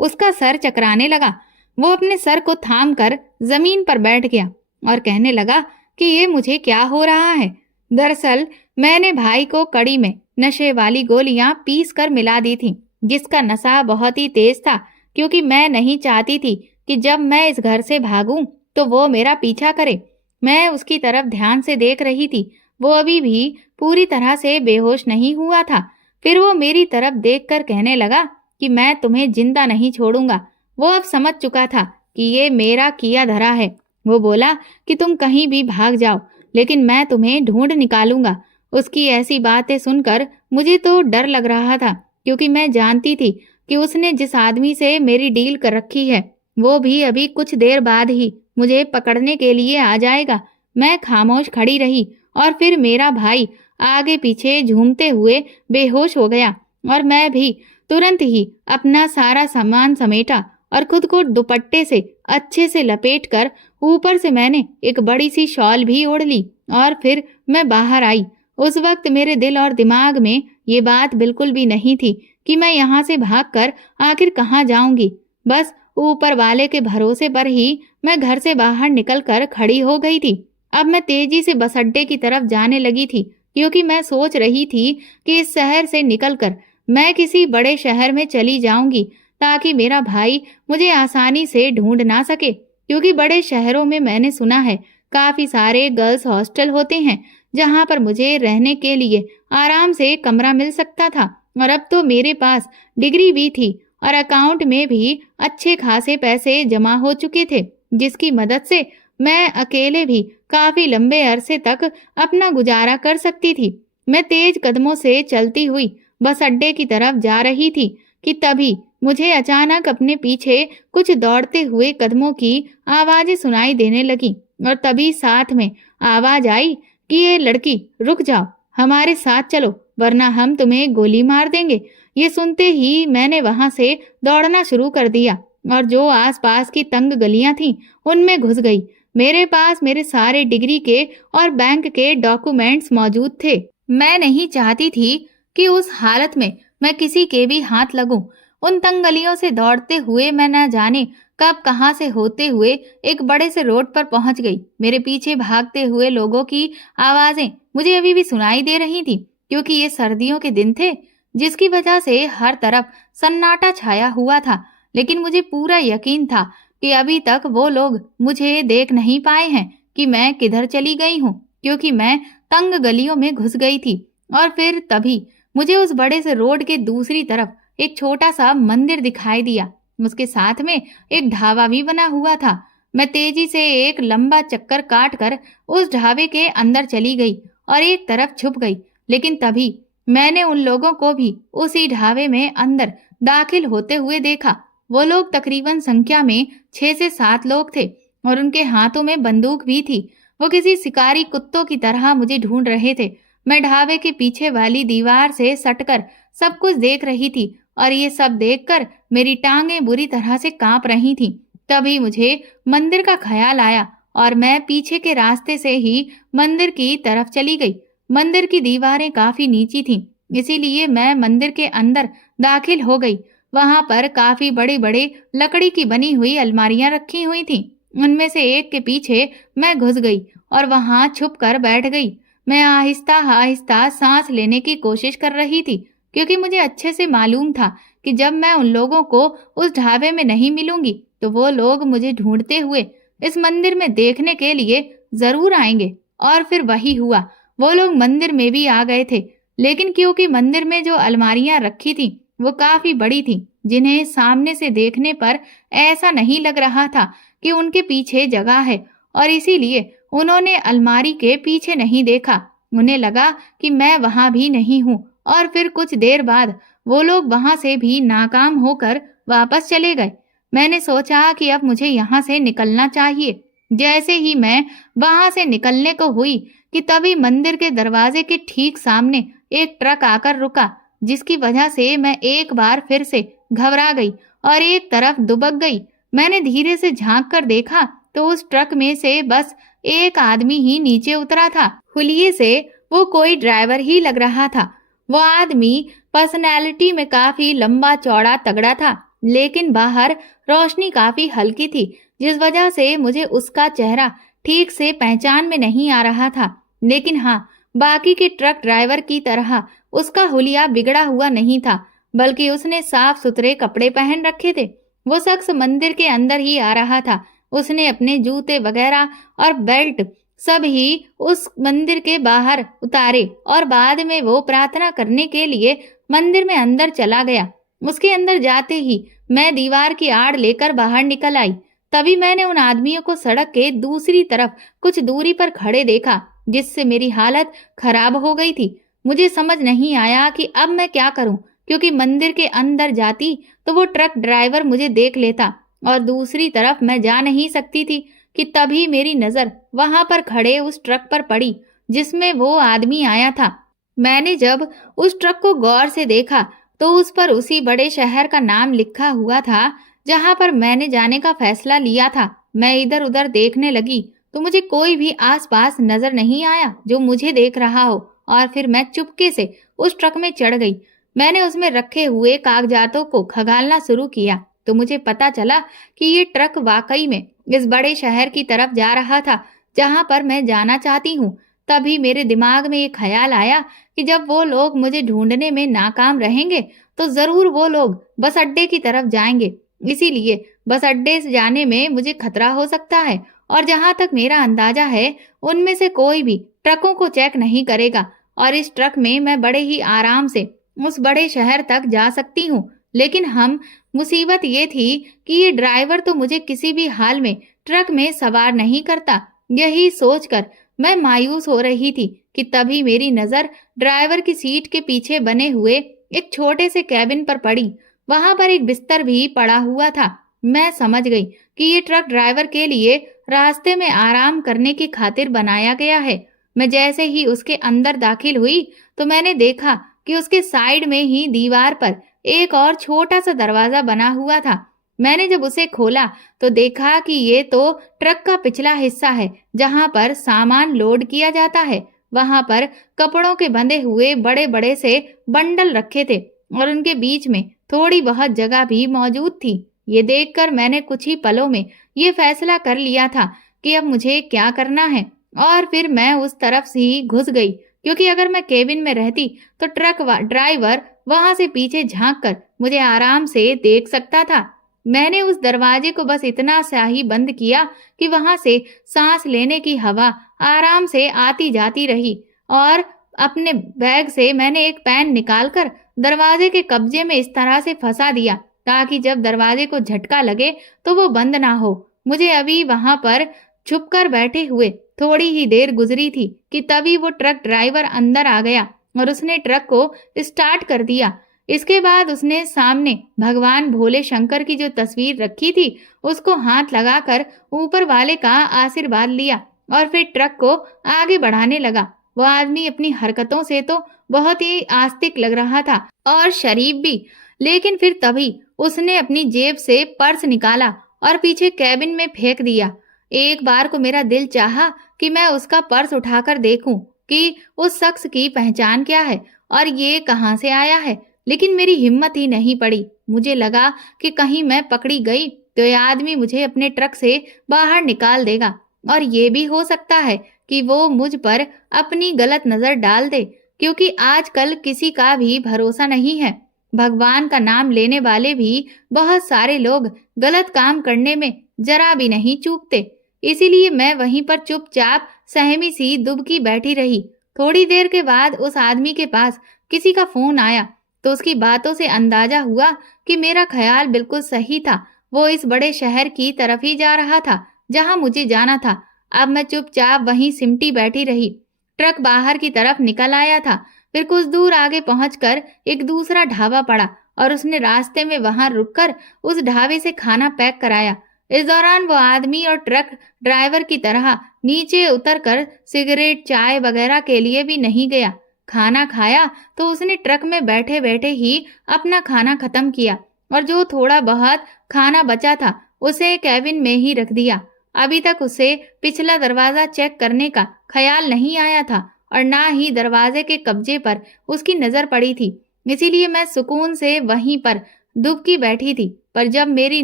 उसका सर चकराने लगा। वो अपने सर को थाम कर जमीन पर बैठ गया और कहने लगा कि ये मुझे क्या हो रहा है। दरअसल मैंने भाई को कड़ी में नशे वाली गोलियां पीस कर मिला दी थी, जिसका नशा बहुत ही तेज था, क्योंकि मैं नहीं चाहती थी कि जब मैं इस घर से भागूं तो वो मेरा पीछा करे। मैं उसकी तरफ ध्यान से देख रही थी। वो अभी भी पूरी तरह से बेहोश नहीं हुआ था। फिर वो मेरी तरफ देखकर कहने लगा कि मैं तुम्हें जिंदा नहीं छोड़ूंगा। वो अब समझ चुका था कि ये मेरा किया धरा है। वो बोला कि तुम कहीं भी भाग जाओ, लेकिन मैं तुम्हें ढूंढ निकालूंगा। उसकी ऐसी बातें सुनकर मुझे तो डर लग रहा था, क्योंकि मैं जानती थी कि उसने जिस आदमी से मेरी डील कर रखी है वो भी अभी कुछ देर बाद ही मुझे पकड़ने के लिए आ जाएगा। मैं खामोश खड़ी रही और फिर मेरा भाई आगे पीछे झूमते हुए बेहोश हो गया और मैं भी तुरंत ही अपना सारा सामान समेटा और खुद को दुपट्टे से अच्छे से लपेटकर ऊपर से मैंने एक बड़ी सी शॉल भी ओढ़ ली और फिर मैं बाहर आई। उस वक्त मेरे दिल और दिमाग में ये बात बिल्कुल भी नहीं थी कि मैं यहाँ से भागकर आखिर कहाँ जाऊंगी। बस ऊपर वाले के भरोसे पर ही मैं घर से बाहर निकलकर खड़ी हो गई थी। अब मैं तेजी से बस अड्डे की तरफ जाने लगी थी, क्योंकि मैं सोच रही थी कि इस शहर से निकलकर मैं किसी बड़े शहर में चली जाऊंगी, ताकि मेरा भाई मुझे आसानी से ढूंढ ना सके। क्योंकि बड़े शहरों में मैंने सुना है काफी सारे गर्ल्स हॉस्टल होते हैं, जहां पर मुझे रहने के लिए आराम से कमरा मिल सकता था। और अब तो मेरे पास डिग्री भी थी और अकाउंट में भी अच्छे खासे पैसे जमा हो चुके थे, जिसकी मदद से मैं अकेले भी काफी लंबे अरसे तक अपना गुजारा कर सकती थी। मैं तेज कदमों से चलती हुई बस अड्डे की तरफ जा रही थी कि तभी मुझे अचानक अपने पीछे कुछ दौड़ते हुए कदमों की आवाजें सुनाई देने लगी और तभी साथ में आवाज आई कि ये लड़की रुक जाओ, हमारे साथ चलो, वरना हम तुम्हें गोली मार देंगे। ये सुनते ही मैंने वहां से दौड़ना शुरू कर दिया और जो आसपास की तंग गलियां थीं उनमें घुस गई। मेरे पास मेरे सारे डिग्री के और बैंक के डॉक्यूमेंट्स मौजूद थे। मैं नहीं चाहती थी कि उस हालत में मैं किसी के भी हाथ लगूं। उन तंग गलियों से दौड़ते हुए मैं न जाने कब कहां से होते हुए एक बड़े से रोड पर पहुंच गई। मेरे पीछे भागते हुए लोगों की आवाजें मुझे अभी भी सुनाई दे रही थी, क्योंकि ये सर्दियों के दिन थे, जिसकी वजह से हर तरफ सन्नाटा छाया हुआ था। लेकिन मुझे पूरा यकीन था कि अभी तक वो लोग मुझे देख नहीं पाए हैं कि मैं किधर चली गई हूँ, क्योंकि मैं तंग गलियों में घुस गई थी। और फिर तभी मुझे उस बड़े से रोड के दूसरी तरफ एक छोटा सा मंदिर दिखाई दिया। उसके साथ में एक ढाबा भी बना हुआ था। मैं तेजी से एक लंबा चक्कर काट कर उस ढाबे के अंदर चली गई और एक तरफ छुप गई। लेकिन तभी मैंने उन लोगों को भी उसी ढाबे में अंदर दाखिल होते हुए देखा। वो लोग तकरीबन संख्या में 6 से 7 लोग थे और उनके हाथों में बंदूक भी थी। वो किसी शिकारी कुत्तों की तरह मुझे ढूंढ रहे थे। मैं ढाबे के पीछे वाली दीवार से सटकर सब कुछ देख रही थी और ये सब देखकर मेरी टांगें बुरी तरह से कांप रही थीं। तभी मुझे मंदिर का ख्याल आया और मैं पीछे के रास्ते से ही मंदिर की तरफ चली गई। मंदिर की दीवारें काफी नीची थीं, इसीलिए मैं मंदिर के अंदर दाखिल हो गई। वहां पर काफी बड़े बड़े लकड़ी की बनी हुई अलमारियां रखी हुई थीं। उनमें से एक के पीछे मैं घुस गई और वहां छुप कर बैठ गई। मैं आहिस्ता आहिस्ता सांस लेने की कोशिश कर रही थी, क्योंकि मुझे अच्छे से मालूम था कि जब मैं उन लोगों को उस ढाबे में नहीं मिलूंगी तो वो लोग मुझे ढूंढते हुए इस मंदिर में देखने के लिए जरूर आएंगे। और फिर वही हुआ। वो लोग मंदिर में भी आ गए थे, लेकिन क्योंकि मंदिर में जो अलमारियां रखी थी वो काफी बड़ी थी, जिन्हें सामने से देखने पर ऐसा नहीं लग रहा था कि उनके पीछे जगह है, और इसीलिए उन्होंने अलमारी के पीछे नहीं देखा। उन्हें लगा कि मैं वहां भी नहीं हूँ। और फिर कुछ देर बाद वो लोग वहां से भी नाकाम होकर वापस चले गए। मैंने सोचा कि अब मुझे यहाँ से निकलना चाहिए। जैसे ही मैं वहां से निकलने को हुई कि तभी मंदिर के दरवाजे के ठीक सामने एक ट्रक आकर रुका, जिसकी वजह से मैं एक बार फिर से घबरा गई और एक तरफ दुबक गई। मैंने धीरे से झांक कर देखा तो उस ट्रक में से बस एक आदमी ही नीचे उतरा था। हुलिये से वो कोई ड्राइवर ही लग रहा था। वो आदमी पर्सनैलिटी में काफी लंबा चौड़ा तगड़ा था, लेकिन बाहर रोशनी काफी हल्की थी, जिस वजह से मुझे उसका चेहरा ठीक से पहचान में नहीं आ रहा था। लेकिन हाँ, बाकी के ट्रक ड्राइवर की तरह उसका हुलिया बिगड़ा हुआ नहीं था, बल्कि उसने साफ सुथरे कपड़े पहन रखे थे। वो शख्स मंदिर के अंदर ही आ रहा था। उसने अपने जूते वगैरह और बेल्ट सब ही उस मंदिर के बाहर उतारे और बाद में वो प्रार्थना करने के लिए मंदिर में अंदर चला गया। उसके अंदर जाते ही मैं दीवार की आड़ लेकर बाहर निकल आई। तभी मैंने उन आदमियों को सड़क के दूसरी तरफ कुछ दूरी पर खड़े देखा, जिससे मेरी हालत खराब हो गई थी। मुझे समझ नहीं आया कि अब मैं क्या करूं, क्योंकि मंदिर के अंदर जाती तो वो ट्रक ड्राइवर मुझे देख लेता और दूसरी तरफ मैं जा नहीं सकती थी कि तभी मेरी नजर वहां पर खड़े उस ट्रक पर पड़ी जिसमें वो आदमी आया था। मैंने जब उस ट्रक को गौर से देखा तो उस पर उसी बड़े शहर का नाम लिखा हुआ था जहां पर मैंने जाने का फैसला लिया था। मैं इधर उधर देखने लगी तो मुझे कोई भी आसपास नजर नहीं आया जो मुझे देख रहा हो, और फिर मैं चुपके से उस ट्रक में चढ़ गई। मैंने उसमें रखे हुए कागजातों को खंगालना शुरू किया तो मुझे पता चला कि ये ट्रक वाकई में इस बड़े शहर की तरफ जा रहा था जहां पर मैं जाना चाहती हूँ। तभी मेरे दिमाग में ये ख्याल आया कि जब वो लोग मुझे ढूंढने में नाकाम रहेंगे तो जरूर वो लोग बस अड्डे की तरफ जाएंगे। इसीलिए बस अड्डे से जाने में मुझे खतरा हो सकता है, और जहां तक मेरा अंदाजा है उनमें से कोई भी ट्रकों को चेक नहीं करेगा और इस ट्रक में मैं बड़े ही आराम से उस बड़े शहर तक जा सकती हूँ। लेकिन मुसीबत ये थी कि ये ड्राइवर तो मुझे किसी भी हाल में ट्रक में सवार नहीं करता। यही सोचकर मैं मायूस हो रही थी कि तभी मेरी नजर ड्राइवर की सीट के पीछे बने हुए एक छोटे से कैबिन पर पड़ी। वहां पर एक बिस्तर भी पड़ा हुआ था। मैं समझ गई कि ये ट्रक ड्राइवर के लिए रास्ते में आराम करने की खातिर बनाया गया है। मैं जैसे ही उसके अंदर दाखिल हुई तो मैंने देखा कि उसके साइड में ही दीवार पर एक और छोटा सा दरवाजा बना हुआ था। मैंने जब उसे खोला तो देखा कि ये तो ट्रक का पिछला हिस्सा है जहां पर सामान लोड किया जाता है। वहां पर कपड़ों के बंधे हुए बड़े बड़े से बंडल रखे थे और उनके बीच में थोड़ी बहुत जगह भी मौजूद थी। ये देखकर मैंने कुछ ही पलों में ये फैसला कर लिया था कि अब मुझे क्या करना है, और फिर मैं उस तरफ से ही घुस गई, क्योंकि अगर मैं केबिन में रहती तो ट्रक ड्राइवर वहां से पीछे झांक कर मुझे आराम से देख सकता था। मैंने उस दरवाजे को बस इतना सा ही बंद किया कि वहां से सांस लेने की हवा आराम से आती जाती रही, और अपने बैग से मैंने एक पेन निकालकर दरवाजे के कब्जे में इस तरह से फंसा दिया ताकि जब दरवाजे को झटका लगे तो वो बंद ना हो। मुझे अभी वहां पर छुपकर बैठे हुए थोड़ी ही देर गुजरी थी कि तभी वो ट्रक ड्राइवर अंदर आ गया और उसने ट्रक को स्टार्ट कर दिया। इसके बाद उसने सामने भगवान भोले शंकर की जो तस्वीर रखी थी उसको हाथ लगाकर ऊपर वाले का आशीर्वाद लिया और फिर ट्रक को आगे बढ़ाने लगा। वो आदमी अपनी हरकतों से तो बहुत ही आस्तिक लग रहा था और शरीफ भी, लेकिन फिर तभी उसने अपनी जेब से पर्स निकाला और पीछे कैबिन में फेंक दिया। एक बार को मेरा दिल चाहा कि मैं उसका पर्स उठाकर देखूं कि उस शख्स की पहचान क्या है और ये कहां से आया है, लेकिन मेरी हिम्मत ही नहीं पड़ी। मुझे लगा कि कहीं मैं पकड़ी गई तो ये आदमी मुझे अपने ट्रक से बाहर निकाल देगा, और ये भी हो सकता है कि वो मुझ पर अपनी गलत नजर डाल दे, क्योंकि आजकल किसी का भी भरोसा नहीं है। भगवान का नाम लेने वाले भी बहुत सारे लोग गलत काम करने में जरा भी नहीं चूकते। इसीलिए मैं वहीं पर चुपचाप सहमी सी दुबकी बैठी रही। थोड़ी देर के बाद उस आदमी के पास किसी का फोन आया तो उसकी बातों से अंदाजा हुआ कि मेरा ख्याल बिल्कुल सही था। वो इस बड़े शहर की तरफ ही जा रहा था जहां मुझे जाना था। अब मैं चुपचाप वहीं सिमटी बैठी रही। ट्रक बाहर की तरफ निकल आया था। फिर कुछ दूर आगे पहुंचकर एक दूसरा ढाबा पड़ा और उसने रास्ते में वहां रुककर उस ढाबे से खाना पैक कराया। इस दौरान वो आदमी और ट्रक ड्राइवर की तरह नीचे उतरकर सिगरेट, चाय वगैरह के लिए भी नहीं गया। खाना खाया तो उसने ट्रक में बैठे बैठे ही अपना खाना खत्म किया और जो थोड़ा बहुत खाना बचा था उसे कैबिन में ही रख दिया। अभी तक उसे पिछला दरवाजा चेक करने का ख्याल नहीं आया था और ना ही दरवाजे के कब्जे पर उसकी नजर पड़ी थी। इसीलिए मैं सुकून से वहीं पर दुबकी बैठी थी। पर जब मेरी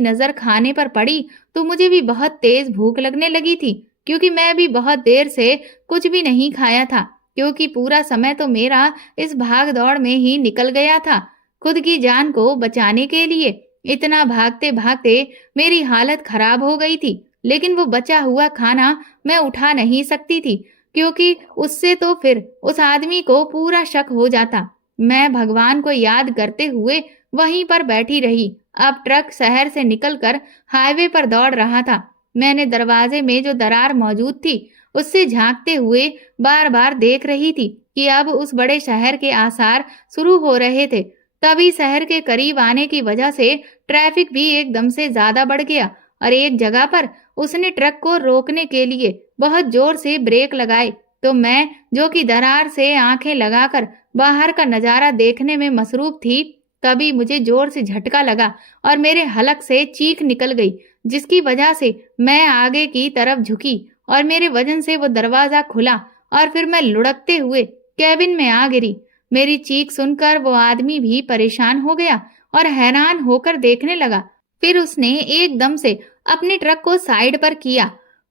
नजर खाने पर पड़ी तो मुझे भी बहुत तेज भूख लगने लगी थी, क्योंकि मैं भी बहुत देर से कुछ भी नहीं खाया था, क्योंकि पूरा समय तो मेरा इस भाग दौड़ में ही निकल गया था। खुद की जान को बचाने के लिए इतना भागते भागते मेरी हालत खराब हो गई थी। लेकिन वो बचा हुआ खाना मैं उठा नहीं सकती थी, क्योंकि उससे तो फिर उस आदमी को पूरा शक हो जाता। मैं भगवान को याद करते हुए वहीं पर बैठी रही। अब ट्रक शहर से निकलकर हाईवे पर दौड़ रहा था। मैंने दरवाजे में जो दरार मौजूद थी उससे झांकते हुए बार बार देख रही थी कि अब उस बड़े शहर के आसार शुरू हो रहे थे। तभी शहर के करीब आने की वजह से ट्रैफिक भी एकदम से ज्यादा बढ़ गया और एक जगह पर उसने ट्रक को रोकने के लिए बहुत जोर से ब्रेक लगाए। तो मैं, जो कि दरार से आंखें लगाकर बाहर का नजारा देखने में मसरूफ थी, तभी मुझे जोर से झटका लगा और मेरे हलक से चीख निकल गई, जिसकी वजह से मैं आगे की तरफ झुकी और मेरे वजन से वो दरवाजा खुला और फिर मैं लुढ़कते हुए कैबिन में आ गिरी। मेरी चीख सुनकर वो आदमी भी परेशान हो गया और हैरान होकर देखने लगा। फिर उसने एकदम से अपने ट्रक को साइड पर किया,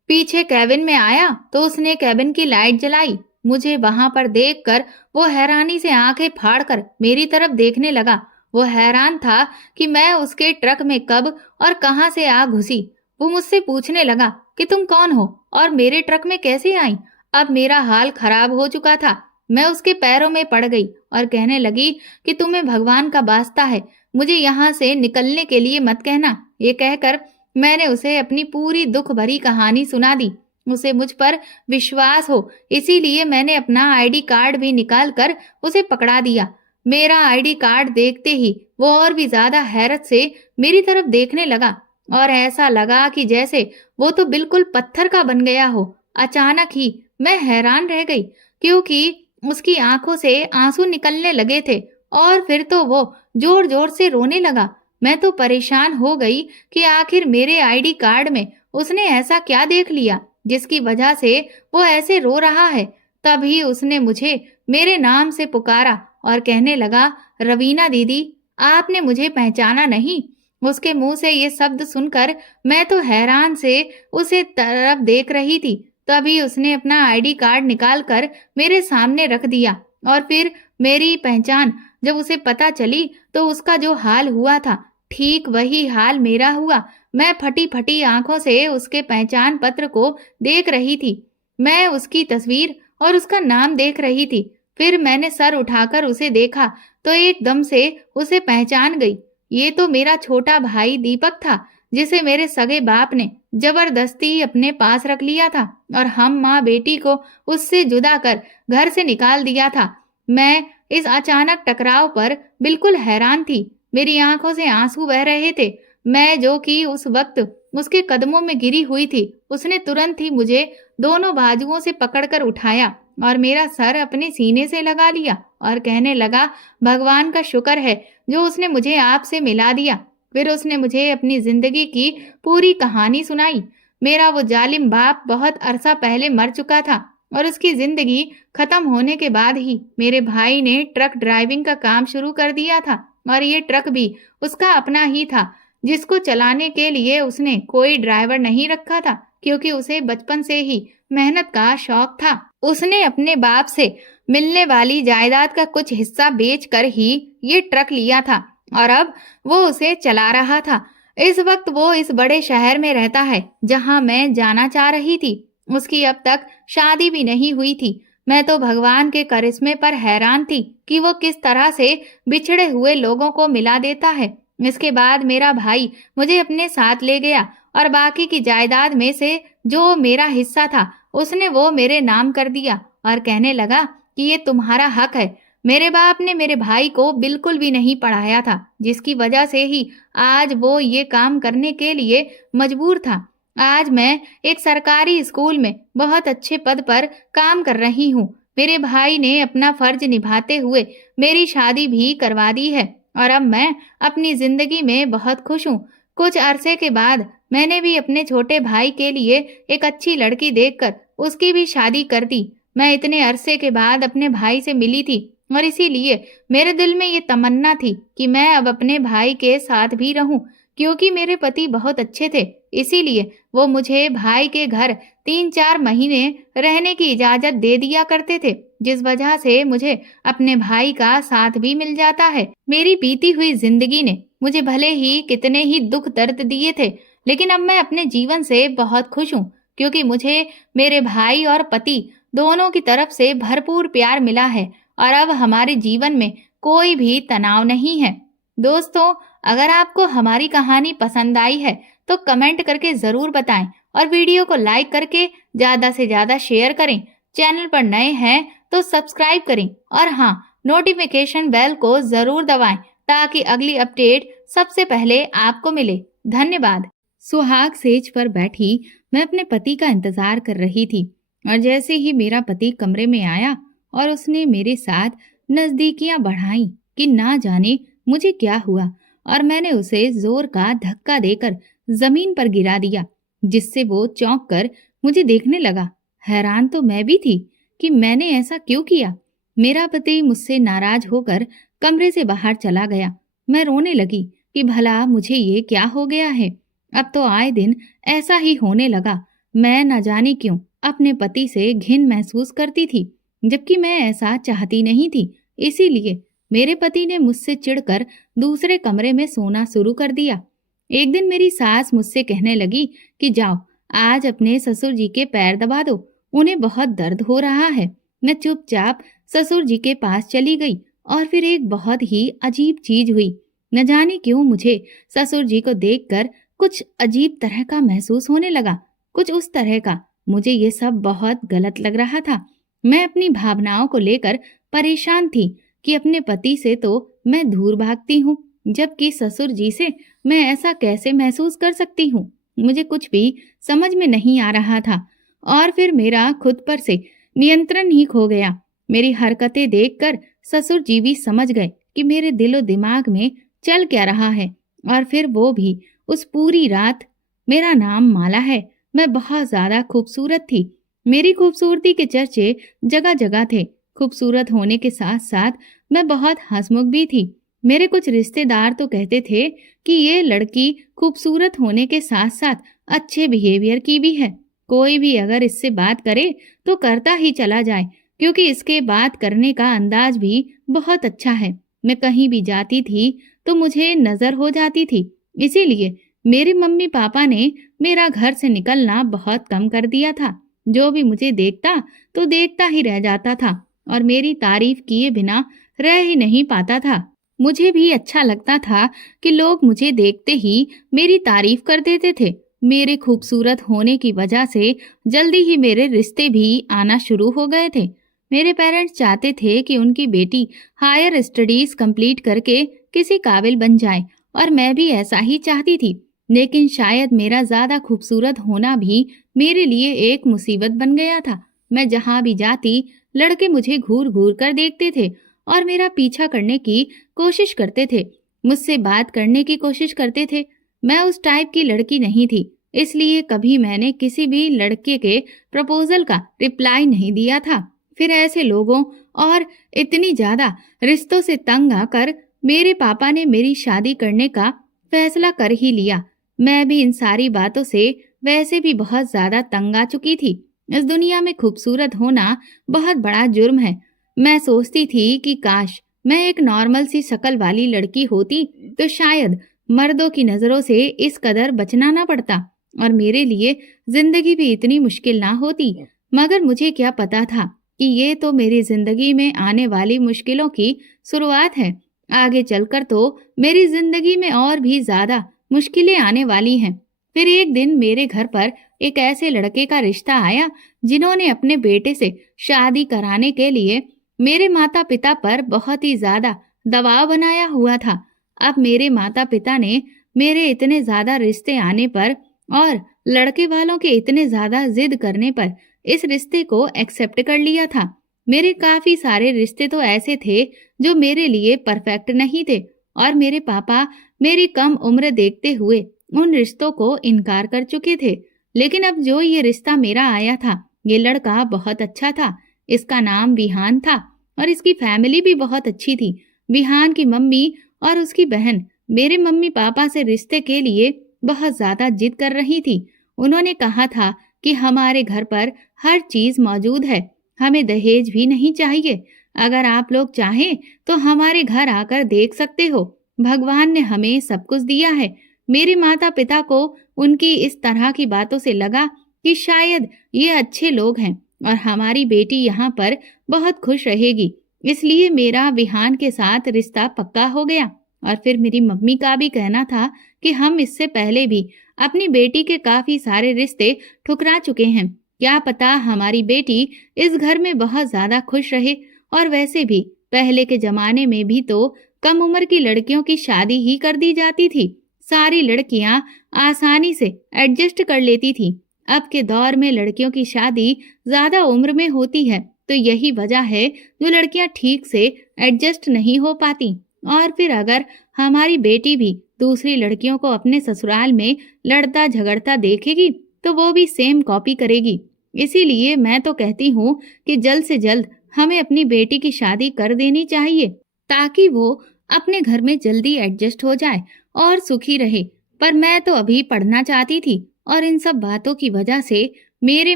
पीछे कैबिन में आया तो उसने कैबिन की लाइट जलाई। मुझे वहां पर देखकर वो हैरानी से आंखें फाड़कर मेरी तरफ देखने लगा। वो हैरान था कि मैं उसके ट्रक में कब और कहां से आ घुसी। वो मुझसे पूछने लगा कि तुम कौन हो और मेरे ट्रक में कैसे आई। अब मेरा हाल खराब हो चुका था। मैं उसके पैरों में पड़ गई और कहने लगी कि तुम्हें भगवान का वास्ता है, मुझे यहाँ से निकलने के लिए मत कहना। ये कहकर मैंने उसे अपनी पूरी दुख भरी कहानी सुना दी। उसे मुझ पर विश्वास हो, इसीलिए मैंने अपना आईडी कार्ड भी निकाल कर उसे पकड़ा दिया। मेरा आईडी कार्ड देखते ही वो और भी ज्यादा हैरत से मेरी तरफ देखने लगा और ऐसा लगा कि जैसे वो तो बिल्कुल पत्थर का बन गया हो। अचानक ही मैं हैरान रह गई, क्योंकि उसकी आंखों से आंसू निकलने लगे थे और फिर तो वो जोर जोर से रोने लगा। मैं तो परेशान हो गई कि आखिर मेरे आईडी कार्ड में उसने ऐसा क्या देख लिया जिसकी वजह से वो ऐसे रो रहा है। तभी उसने मुझे मेरे नाम से पुकारा और कहने लगा, रवीना दीदी, आपने मुझे पहचाना नहीं। उसके मुंह से ये शब्द सुनकर मैं तो हैरान से उसे तरफ देख रही थी। तभी उसने अपना आईडी कार्ड निकालकर मेरे सामने रख दिया और फिर मेरी पहचान जब उसे पता चली तो उसका जो हाल हुआ था ठीक वही हाल मेरा हुआ। मैं फटी फटी आंखों से उसके पहचान पत्र को देख रही थी। मैं उसकी तस्वीर और उसका नाम देख रही थी। फिर मैंने सर उठाकर उसे देखा तो एकदम से उसे पहचान गई। ये तो मेरा छोटा भाई दीपक था, जिसे मेरे सगे बाप ने जबरदस्ती अपने पास रख लिया था और हम माँ बेटी को उससे जुदा कर घर से निकाल दिया था। मैं इस अचानक टकराव पर बिल्कुल हैरान थी। मेरी आंखों से आंसू बह रहे थे। मैं, जो कि उस वक्त उसके कदमों में गिरी हुई थी, उसने तुरंत ही मुझे दोनों बाजुओं से पकड़कर उठाया और मेरा सर अपने सीने से लगा लिया और कहने लगा, भगवान का शुक्र है जो उसने मुझे आपसे मिला दिया। फिर उसने मुझे अपनी जिंदगी की पूरी कहानी सुनाई। मेरा वो जालिम बाप बहुत अरसा पहले मर चुका था और उसकी जिंदगी खत्म होने के बाद ही मेरे भाई ने ट्रक ड्राइविंग का काम शुरू कर दिया था और ये ट्रक भी उसका अपना ही था, जिसको चलाने के लिए उसने कोई ड्राइवर नहीं रखा था, क्योंकि उसे बचपन से ही मेहनत का शौक था। उसने अपने बाप से मिलने वाली जायदाद का कुछ हिस्सा बेचकर ही ये ट्रक लिया था और अब वो उसे चला रहा था। इस वक्त वो इस बड़े शहर में रहता है जहां मैं जाना चाह रही थी। उसकी अब तक शादी भी नहीं हुई थी। मैं तो भगवान के करिश्मे पर हैरान थी कि वो किस तरह से बिछड़े हुए लोगों को मिला देता है। इसके बाद मेरा भाई मुझे अपने साथ ले गया और बाकी की जायदाद में से जो मेरा हिस्सा था उसने वो मेरे नाम कर दिया और कहने लगा कि ये तुम्हारा हक है। मेरे बाप ने मेरे भाई को बिल्कुल भी नहीं पढ़ाया था, जिसकी वजह से ही आज वो ये काम करने के लिए मजबूर था। आज मैं एक सरकारी स्कूल में बहुत अच्छे पद पर काम कर रही हूँ। मेरे भाई ने अपना फर्ज निभाते हुए मेरी शादी भी करवा दी है और अब मैं अपनी जिंदगी में बहुत खुश हूँ। कुछ अरसे के बाद मैंने भी अपने छोटे भाई के लिए एक अच्छी लड़की देखकर उसकी भी शादी कर दी। मैं इतने अरसे के बाद अपने भाई से मिली थी और इसीलिए मेरे दिल में ये तमन्ना थी कि मैं अब अपने भाई के साथ भी रहूं, क्योंकि मेरे पति बहुत अच्छे थे। इसीलिए वो मुझे भाई के घर 3-4 महीने रहने की इजाजत दे दिया करते थे, जिस वजह से मुझे अपने भाई का साथ भी मिल जाता है। मेरी बीती हुई जिंदगी ने मुझे भले ही कितने ही दुख दर्द दिए थे, लेकिन अब मैं अपने जीवन से बहुत खुश हूँ, क्योंकि मुझे मेरे भाई और पति दोनों की तरफ से भरपूर प्यार मिला है और अब हमारे जीवन में कोई भी तनाव नहीं है। दोस्तों, अगर आपको हमारी कहानी पसंद आई है तो कमेंट करके जरूर बताएं और वीडियो को लाइक करके ज्यादा से ज्यादा शेयर करें। चैनल पर नए हैं तो सब्सक्राइब करें और हाँ, नोटिफिकेशन बेल को जरूर दबाएं ताकि अगली अपडेट सबसे पहले आपको मिले। धन्यवाद। सुहाग सेज पर बैठी मैं अपने पति का इंतजार कर रही थी और जैसे ही मेरा पति कमरे में आया और उसने मेरे साथ नजदीकियां बढ़ाई कि ना जाने मुझे क्या हुआ और मैंने उसे जोर का धक्का देकर जमीन पर गिरा दिया, जिससे वो चौंक कर मुझे देखने लगा। हैरान तो मैं भी थी कि मैंने ऐसा क्यों किया। मेरा पति मुझसे नाराज होकर कमरे से बाहर चला गया। मैं रोने लगी कि भला मुझे ये क्या हो गया है। अब तो आए दिन ऐसा ही होने लगा। मैं न जाने क्यों अपने पति से घिन महसूस करती थी, जबकि मैं ऐसा चाहती नहीं थी। इसीलिए मेरे पति ने मुझसे चिढ़कर दूसरे कमरे में सोना शुरू कर दिया। एक दिन मेरी सास मुझसे कहने लगी कि जाओ आज अपने ससुर जी के पैर दबा दो, उन्हें बहुत दर्द हो रहा है। मैं चुपचाप ससुर जी के पास चली गई और फिर एक बहुत ही अजीब चीज हुई। न जाने क्यों मुझे ससुर जी को देखकर कुछ अजीब तरह का महसूस होने लगा, कुछ उस तरह का। मुझे ये सब बहुत गलत लग रहा था। मैं अपनी भावनाओं को लेकर परेशान थी कि अपने पति से तो मैं दूर भागती हूँ, जबकि ससुर जी से मैं ऐसा कैसे महसूस कर सकती हूँ। मुझे कुछ भी समझ में नहीं आ रहा था और फिर मेरा खुद पर से नियंत्रण ही खो गया। मेरी हरकतें देखकर ससुर जी भी समझ गए कि मेरे दिलो दिमाग में चल क्या रहा है। और फिर वो भी उस पूरी रात। मेरा नाम माला है। मैं बहुत ज्यादा खूबसूरत थी। मेरी खूबसूरती के चर्चे जगह जगह थे। खूबसूरत होने के साथ साथ मैं बहुत हंसमुख भी थी। मेरे कुछ रिश्तेदार तो कहते थे कि ये लड़की खूबसूरत होने के साथ साथ अच्छे बिहेवियर की भी है। कोई भी अगर इससे बात करे तो करता ही चला जाए, क्योंकि इसके बात करने का अंदाज भी बहुत अच्छा है। मैं कहीं भी जाती थी तो मुझे नजर हो जाती थी। इसीलिए मेरे मम्मी पापा ने मेरा घर से निकलना बहुत कम कर दिया था। जो भी मुझे देखता तो देखता ही रह जाता था और मेरी तारीफ किए बिना रह ही नहीं पाता था। मुझे भी अच्छा लगता था कि लोग मुझे देखते ही मेरी तारीफ कर देते थे। मेरे खूबसूरत होने की वजह से जल्दी ही मेरे रिश्ते भी आना शुरू हो गए थे। मेरे पेरेंट्स चाहते थे कि उनकी बेटी हायर स्टडीज कंप्लीट करके किसी काबिल बन जाए और मैं भी ऐसा ही चाहती थी। लेकिन शायद मेरा ज्यादा खूबसूरत होना भी मेरे लिए एक मुसीबत बन गया था। मैं जहाँ भी जाती लड़के मुझे घूर घूर कर देखते थे और मेरा पीछा करने की कोशिश करते थे, मुझसे बात करने की कोशिश करते थे। मैं उस टाइप की लड़की नहीं थी, इसलिए कभी मैंने किसी भी लड़के के प्रपोजल का रिप्लाई नहीं दिया था। फिर ऐसे लोगों और इतनी ज्यादा रिश्तों से तंग आकर मेरे पापा ने मेरी शादी करने का फैसला कर ही लिया। मैं भी इन सारी बातों से वैसे भी बहुत ज्यादा तंग आ चुकी थी। इस दुनिया में खूबसूरत होना बहुत बड़ा जुर्म है। मैं सोचती थी कि काश मैं एक नॉर्मल सी शक्ल वाली लड़की होती तो शायद मर्दों की नजरों से इस कदर बचना ना पड़ता और मेरे लिए जिंदगी भी इतनी मुश्किल ना होती। मगर मुझे क्या पता था कि ये तो मेरी जिंदगी में आने वाली मुश्किलों की शुरुआत है। आगे चलकर तो मेरी जिंदगी में और भी ज्यादा मुश्किलें आने वाली हैं। फिर एक दिन मेरे घर पर एक ऐसे लड़के का रिश्ता आया जिन्होंने अपने बेटे से शादी कराने के लिए मेरे माता पिता पर बहुत ही ज्यादा दबाव बनाया हुआ था। अब मेरे माता पिता ने मेरे इतने ज्यादा रिश्ते आने पर और लड़के वालों के इतने ज्यादा जिद करने पर इस रिश्ते को एक्सेप्ट कर लिया था। मेरे काफी सारे रिश्ते तो ऐसे थे जो मेरे लिए परफेक्ट नहीं थे और मेरे पापा मेरी कम उम्र देखते हुए उन रिश्तों को इनकार कर चुके थे। लेकिन अब जो ये रिश्ता मेरा आया था, ये लड़का बहुत अच्छा था। इसका नाम विहान था और इसकी फैमिली भी बहुत अच्छी थी। विहान की मम्मी और उसकी बहन मेरे मम्मी पापा से रिश्ते के लिए बहुत ज्यादा जिद कर रही थी। उन्होंने कहा था कि हमारे घर पर हर चीज मौजूद है, हमें दहेज भी नहीं चाहिए। अगर आप लोग चाहें तो हमारे घर आकर देख सकते हो, भगवान ने हमें सब कुछ दिया है। मेरे माता पिता को उनकी इस तरह की बातों से लगा कि शायद ये अच्छे लोग हैं और हमारी बेटी यहाँ पर बहुत खुश रहेगी, इसलिए मेरा विहान के साथ रिश्ता पक्का हो गया। और फिर मेरी मम्मी का भी कहना था कि हम इससे पहले भी अपनी बेटी के काफी सारे रिश्ते ठुकरा चुके हैं, क्या पता हमारी बेटी इस घर में बहुत ज्यादा खुश रहे। और वैसे भी पहले के जमाने में भी तो कम उम्र की लड़कियों की शादी ही कर दी जाती थी, सारी लड़कियां आसानी से एडजस्ट कर लेती थी। अब के दौर में लड़कियों की शादी ज्यादा उम्र में होती है, तो यही वजह है जो लड़कियां ठीक से एडजस्ट नहीं हो पाती। और फिर अगर हमारी बेटी भी दूसरी लड़कियों को अपने ससुराल में लड़ता झगड़ता देखेगी तो वो भी सेम कॉपी करेगी। इसीलिए मैं तो कहती हूँ कि जल्द से जल्द हमें अपनी बेटी की शादी कर देनी चाहिए, ताकि वो अपने घर में जल्दी एडजस्ट हो जाए और सुखी रहे। पर मैं तो अभी पढ़ना चाहती थी और इन सब बातों की वजह से मेरे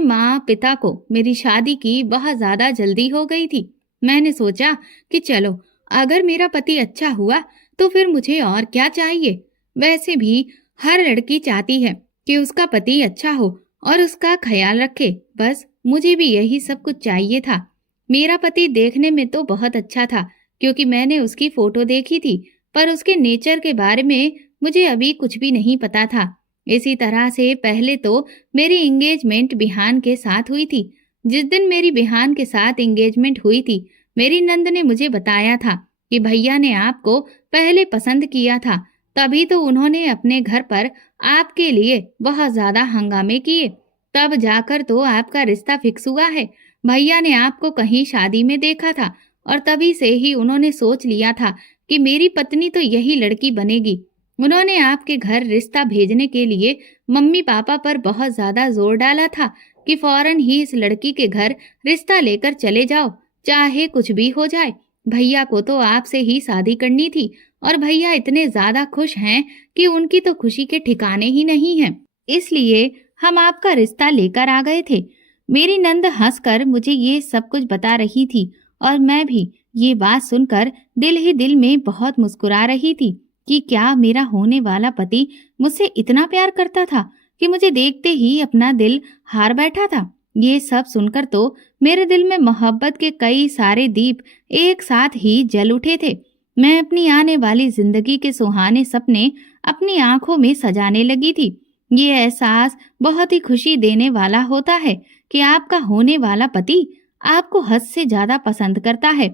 माँ पिता को मेरी शादी की बहुत ज्यादा जल्दी हो गई थी। मैंने सोचा कि चलो, अगर मेरा पति अच्छा हुआ तो फिर मुझे और क्या चाहिए। वैसे भी हर लड़की चाहती है कि उसका पति अच्छा हो और उसका ख्याल रखे, बस मुझे भी यही सब कुछ चाहिए था। मेरा पति देखने में तो बहुत अच्छा था, क्योंकि मैंने उसकी फोटो देखी थी, पर उसके नेचर के बारे में मुझे अभी कुछ भी नहीं पता था। इसी तरह से पहले तो मेरी एंगेजमेंट बिहान के साथ हुई थी। जिस दिन मेरी बिहान के साथ एंगेजमेंट हुई थी, मेरी नंद ने मुझे बताया था कि भैया ने आपको पहले पसंद किया था, तभी तो उन्होंने अपने घर पर आपके लिए बहुत ज्यादा हंगामे किए, तब जाकर तो आपका रिश्ता फिक्स हुआ है। भैया ने आपको कहीं शादी में देखा था और तभी से ही उन्होंने सोच लिया था कि मेरी पत्नी तो यही लड़की बनेगी। उन्होंने आपके घर रिश्ता भेजने के लिए मम्मी पापा पर बहुत ज्यादा जोर डाला था कि फौरन ही इस लड़की के घर रिश्ता लेकर चले जाओ, चाहे कुछ भी हो जाए। भैया को तो आपसे ही शादी करनी थी और भैया इतने ज्यादा खुश हैं कि उनकी तो खुशी के ठिकाने ही नहीं हैं। इसलिए हम आपका रिश्ता लेकर आ गए थे। मेरी नंद हंसकर मुझे ये सब कुछ बता रही थी और मैं भी ये बात सुनकर दिल ही दिल में बहुत मुस्कुरा रही थी कि क्या मेरा होने वाला पति मुझसे इतना प्यार करता था कि मुझे देखते ही अपना दिल हार बैठा था। ये सब सुनकर तो मेरे दिल में मोहब्बत के कई सारे दीप एक साथ ही जल उठे थे। मैं अपनी आने वाली जिंदगी के सुहाने सपने अपनी आंखों में सजाने लगी थी। ये एहसास बहुत ही खुशी देने वाला होता है कि आपका होने वाला पति आपको हद से ज्यादा पसंद करता है।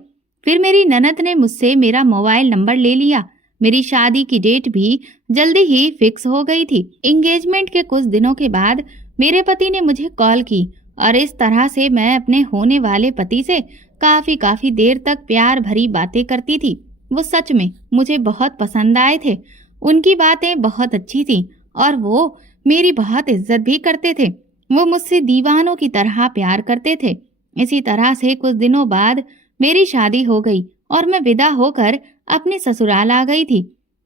फिर मेरी ननद ने मुझसे मेरा मोबाइल नंबर ले लिया। मेरी शादी की डेट भी जल्दी ही फिक्स हो गई थी। एंगेजमेंट के कुछ दिनों के बाद मेरे पति ने मुझे कॉल की और इस तरह से मैं अपने होने वाले पति से काफी देर तक प्यार भरी बातें करती थी। वो सच में मुझे बहुत पसंद आए थे। उनकी बातें बहुत अच्छी थी और वो मेरी बहुत इज्जत भी करते थे। वो मुझसे दीवानों की तरह प्यार करते थे। इसी तरह से कुछ दिनों बाद मेरी शादी हो गई और मैं विदा होकर अपने ससुराल आ गई थी,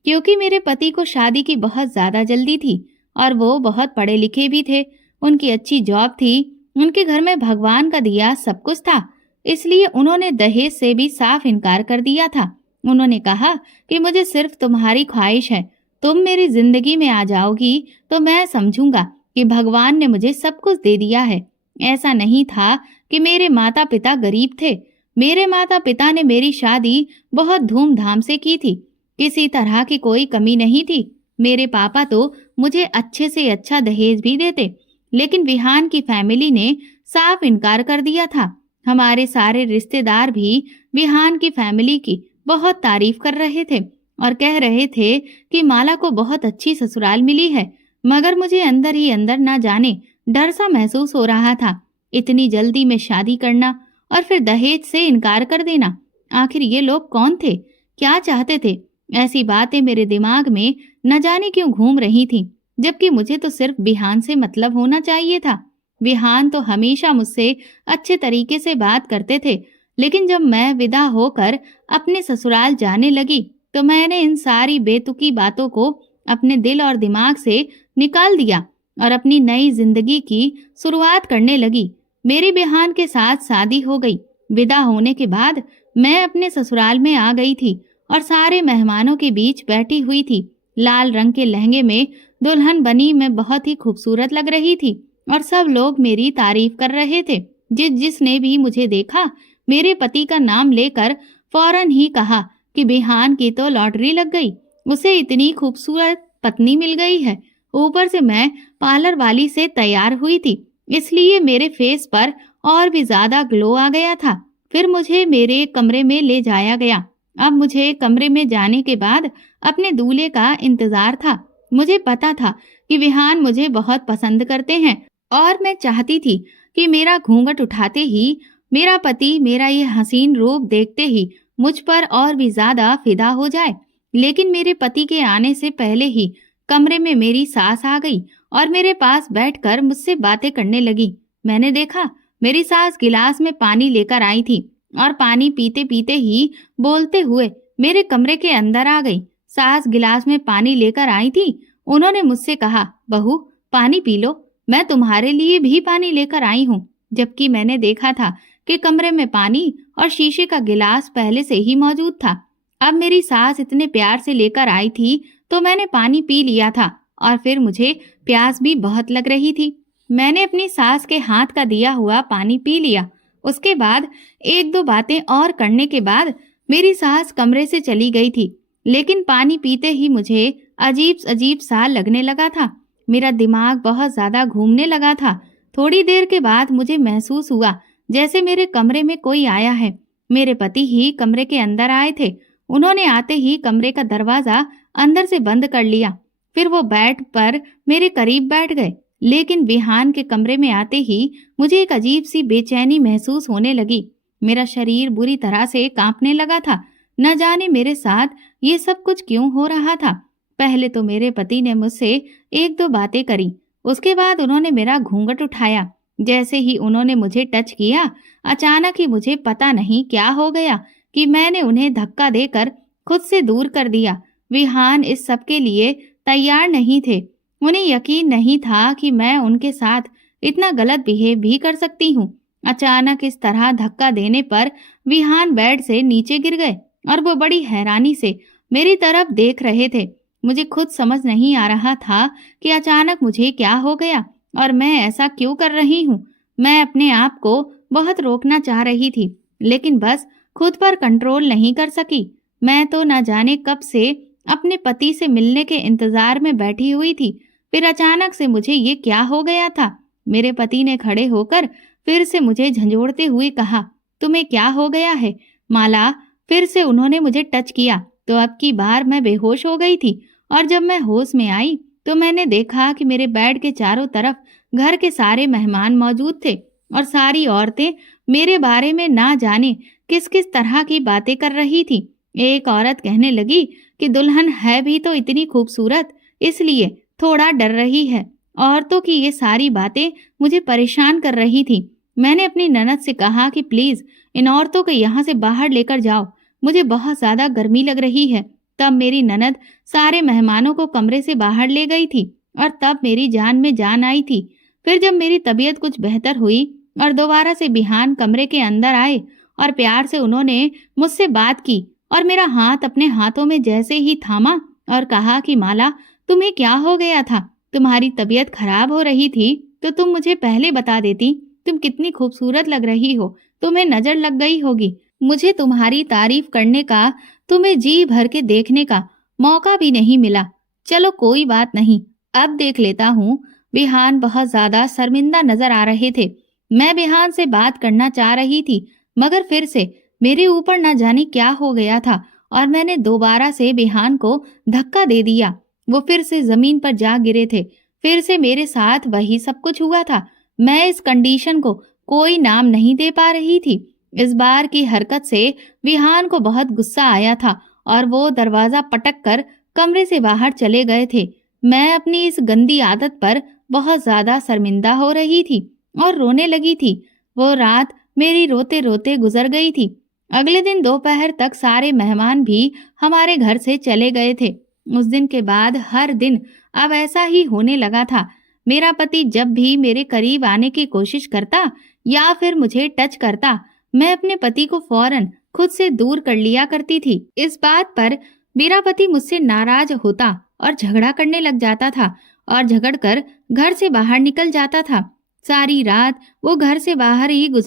क्योंकि मेरे पति को शादी की बहुत ज्यादा जल्दी थी और वो बहुत पढ़े लिखे भी थे। उनकी अच्छी जॉब थी, उनके घर में भगवान का दिया सब कुछ था, इसलिए उन्होंने दहेज से भी साफ इनकार कर दिया था। उन्होंने कहा कि मुझे सिर्फ तुम्हारी ख्वाहिश है, तुम मेरी जिंदगी में आ जाओगी तो मैं समझूंगा कि भगवान ने मुझे सब कुछ दे दिया है। ऐसा नहीं था कि मेरे माता पिता गरीब थे। मेरे माता पिता ने मेरी शादी बहुत धूमधाम से की थी, किसी तरह की कोई कमी नहीं थी। मेरे पापा तो मुझे अच्छे से अच्छा दहेज भी देते, लेकिन विहान की फैमिली ने साफ इनकार कर दिया था। हमारे सारे रिश्तेदार भी विहान की फैमिली की बहुत तारीफ कर रहे थे और कह रहे थे कि माला को बहुत अच्छी ससुराल मिली है। मगर मुझे अंदर ही अंदर ना जाने डर सा महसूस हो रहा था। इतनी जल्दी में शादी करना और फिर दहेज से इनकार कर देना, आखिर ये लोग कौन थे, क्या चाहते थे? ऐसी बातें मेरे दिमाग में न जाने क्यों घूम रही थीं, जबकि मुझे तो सिर्फ विहान से मतलब होना चाहिए था। विहान तो हमेशा मुझसे अच्छे तरीके से बात करते थे, लेकिन जब मैं विदा होकर अपने ससुराल जाने लगी तो मैंने इन सारी बेतुकी बातों को अपने दिल और दिमाग से निकाल दिया और अपनी नई जिंदगी की शुरुआत करने लगी। मेरी विहान के साथ शादी हो गई। विदा होने के बाद मैं अपने ससुराल में आ गई थी और सारे मेहमानों के बीच बैठी हुई थी। लाल रंग के लहंगे में दुल्हन बनी मैं बहुत ही खूबसूरत लग रही थी और सब लोग मेरी तारीफ कर रहे थे। जिसने भी मुझे देखा मेरे पति का नाम लेकर फौरन ही कहा कि विहान की तो लॉटरी लग गई, उसे इतनी खूबसूरत पत्नी मिल गई है। ऊपर से मैं पार्लर वाली से तैयार हुई थी, इसलिए मेरे फेस पर और भी ज्यादा ग्लो आ गया था। फिर मुझे मेरे कमरे में ले जाया गया। अब मुझे कमरे में जाने के बाद अपने दूल्हे का इंतजार था। मुझे पता था कि विहान मुझे बहुत पसंद करते हैं और मैं चाहती थी कि मेरा घूंघट उठाते ही मेरा पति मेरा ये हसीन रूप देखते ही मुझ पर और भी ज्यादा फिदा हो जाए। लेकिन मेरे पति के आने से पहले ही कमरे में मेरी सास आ गई और मेरे पास बैठकर मुझसे बातें करने लगी। मैंने देखा मेरी सास गिलास में पानी लेकर आई थी और पानी पीते पीते ही बोलते हुए मेरे कमरे के अंदर आ गई। सास गिलास में पानी लेकर आई थी। उन्होंने मुझसे कहा, बहू पानी पी लो, मैं तुम्हारे लिए भी पानी लेकर आई हूँ। जबकि मैंने देखा था कि कमरे में पानी और शीशे का गिलास पहले से ही मौजूद था। अब मेरी सास इतने प्यार से लेकर आई थी तो मैंने पानी पी लिया था और फिर मुझे प्यास भी बहुत लग रही थी। मैंने अपनी सास के हाथ का दिया हुआ पानी पी लिया। उसके बाद एक दो बातें और करने के बाद मेरी सास कमरे से चली गई थी। लेकिन पानी पीते ही मुझे अजीब अजीब सा लगने लगा था। मेरा दिमाग बहुत ज्यादा घूमने लगा था। थोड़ी देर के बाद मुझे महसूस हुआ जैसे मेरे कमरे में कोई आया है। मेरे पति ही कमरे के अंदर आए थे। उन्होंने आते ही कमरे का दरवाजा अंदर से बंद कर लिया। फिर वो बेड पर मेरे करीब बैठ गए। लेकिन विहान के कमरे में आते ही मुझे एक अजीब सी बेचैनी महसूस होने लगी। मेरा शरीर बुरी तरह से कांपने लगा था। न जाने मेरे साथ ये सब कुछ क्यों हो रहा था। पहले तो मेरे पति ने मुझसे एक दो बातें करी। उसके बाद उन्होंने मेरा घूंघट उठाया। जैसे ही उन्होंने मुझे टच किया, अचानक ही मुझे पता नहीं क्या हो गया कि मैंने उन्हें धक्का देकर खुद से दूर कर दिया। विहान इस सब के लिए तैयार नहीं थे। उन्हें यकीन नहीं था कि मैं उनके साथ इतना गलत बिहेव भी कर सकती हूँ। अचानक इस तरह धक्का देने पर विहान बेड से नीचे गिर गए और वो बड़ी हैरानी से मेरी तरफ देख रहे थे। मुझे खुद समझ नहीं आ रहा था कि अचानक मुझे क्या हो गया और मैं ऐसा क्यों कर रही हूँ। मैं अपने आप को बहुत रोकना चाह रही थी, लेकिन बस खुद पर कंट्रोल नहीं कर सकी। मैं तो न जाने कब से अपने पति से मिलने के इंतजार में बैठी हुई थी। फिर अचानक से मुझे ये क्या हो गया था। मेरे पति ने खड़े होकर फिर से मुझे झंझोड़ते हुए कहा, तुम्हें क्या हो गया है माला? फिर से उन्होंने मुझे टच किया तो अब की बार मैं बेहोश हो गई थी और जब मैं होश में आई तो मैंने देखा कि मेरे बेड के चारों तरफ घर के सारे मेहमान मौजूद थे और सारी औरतें मेरे बारे में ना जाने किस किस तरह की बातें कर रही थी। एक औरत कहने लगी कि दुल्हन है भी तो इतनी खूबसूरत, इसलिए थोड़ा डर रही है। औरतों की ये सारी बातें मुझे परेशान कर रही थी। मैंने अपनी ननद से कहा कि प्लीज इन औरतों को यहाँ से बाहर लेकर जाओ, मुझे बहुत ज्यादा गर्मी लग रही है। तब मेरी ननद सारे मेहमानों को कमरे से बाहर ले गई थी और तब मेरी जान में जान आई थी। फिर जब मेरी तबीयत कुछ बेहतर हुई और दोबारा से विहान कमरे के अंदर आए और प्यार से उन्होंने मुझसे बात की और मेरा हाथ अपने हाथों में जैसे ही थामा और कहा कि माला तुम्हें क्या हो गया था, तुम्हारी तबीयत खराब हो रही थी तो तुम मुझे पहले बता देती। तुम कितनी खूबसूरत लग रही हो, तुम्हें नजर लग गई होगी। मुझे तुम्हारी तारीफ करने का, तुम्हें जी भर के देखने का मौका भी नहीं मिला। चलो कोई बात नहीं, अब देख लेता हूँ। विहान बहुत ज्यादा शर्मिंदा नजर आ रहे थे। मैं बिहान से बात करना चाह रही थी, मगर फिर से मेरे ऊपर न जाने क्या हो गया था और मैंने दोबारा से बिहान को धक्का दे दिया। वो फिर से जमीन पर जा गिरे थे। फिर से मेरे साथ वही सब कुछ हुआ था। मैं इस कंडीशन को कोई नाम नहीं दे पा रही थी। इस बार की हरकत से विहान को बहुत गुस्सा आया था और वो दरवाजा पटक कर कमरे से बाहर चले गए थे। मैं अपनी इस गंदी आदत पर बहुत ज्यादा शर्मिंदा हो रही थी और रोने लगी थी। वो रात मेरी रोते रोते गुजर गई थी। अगले दिन दोपहर तक सारे मेहमान भी हमारे घर से चले गए थे। उस दिन के बाद हर दिन अब ऐसा ही होने लगा था। मेरा पति जब भी मेरे करीब आने की कोशिश करता या फिर मुझे टच करता, मैं अपने पति को फौरन खुद से दूर कर लिया करती थी। इस बात पर मेरा पति मुझसे नाराज होता और झगड़ा करने लग जाता था और झगड़कर घर से बाहर निकल जाता था। सारी रात वो घर से बाहर ही गुजार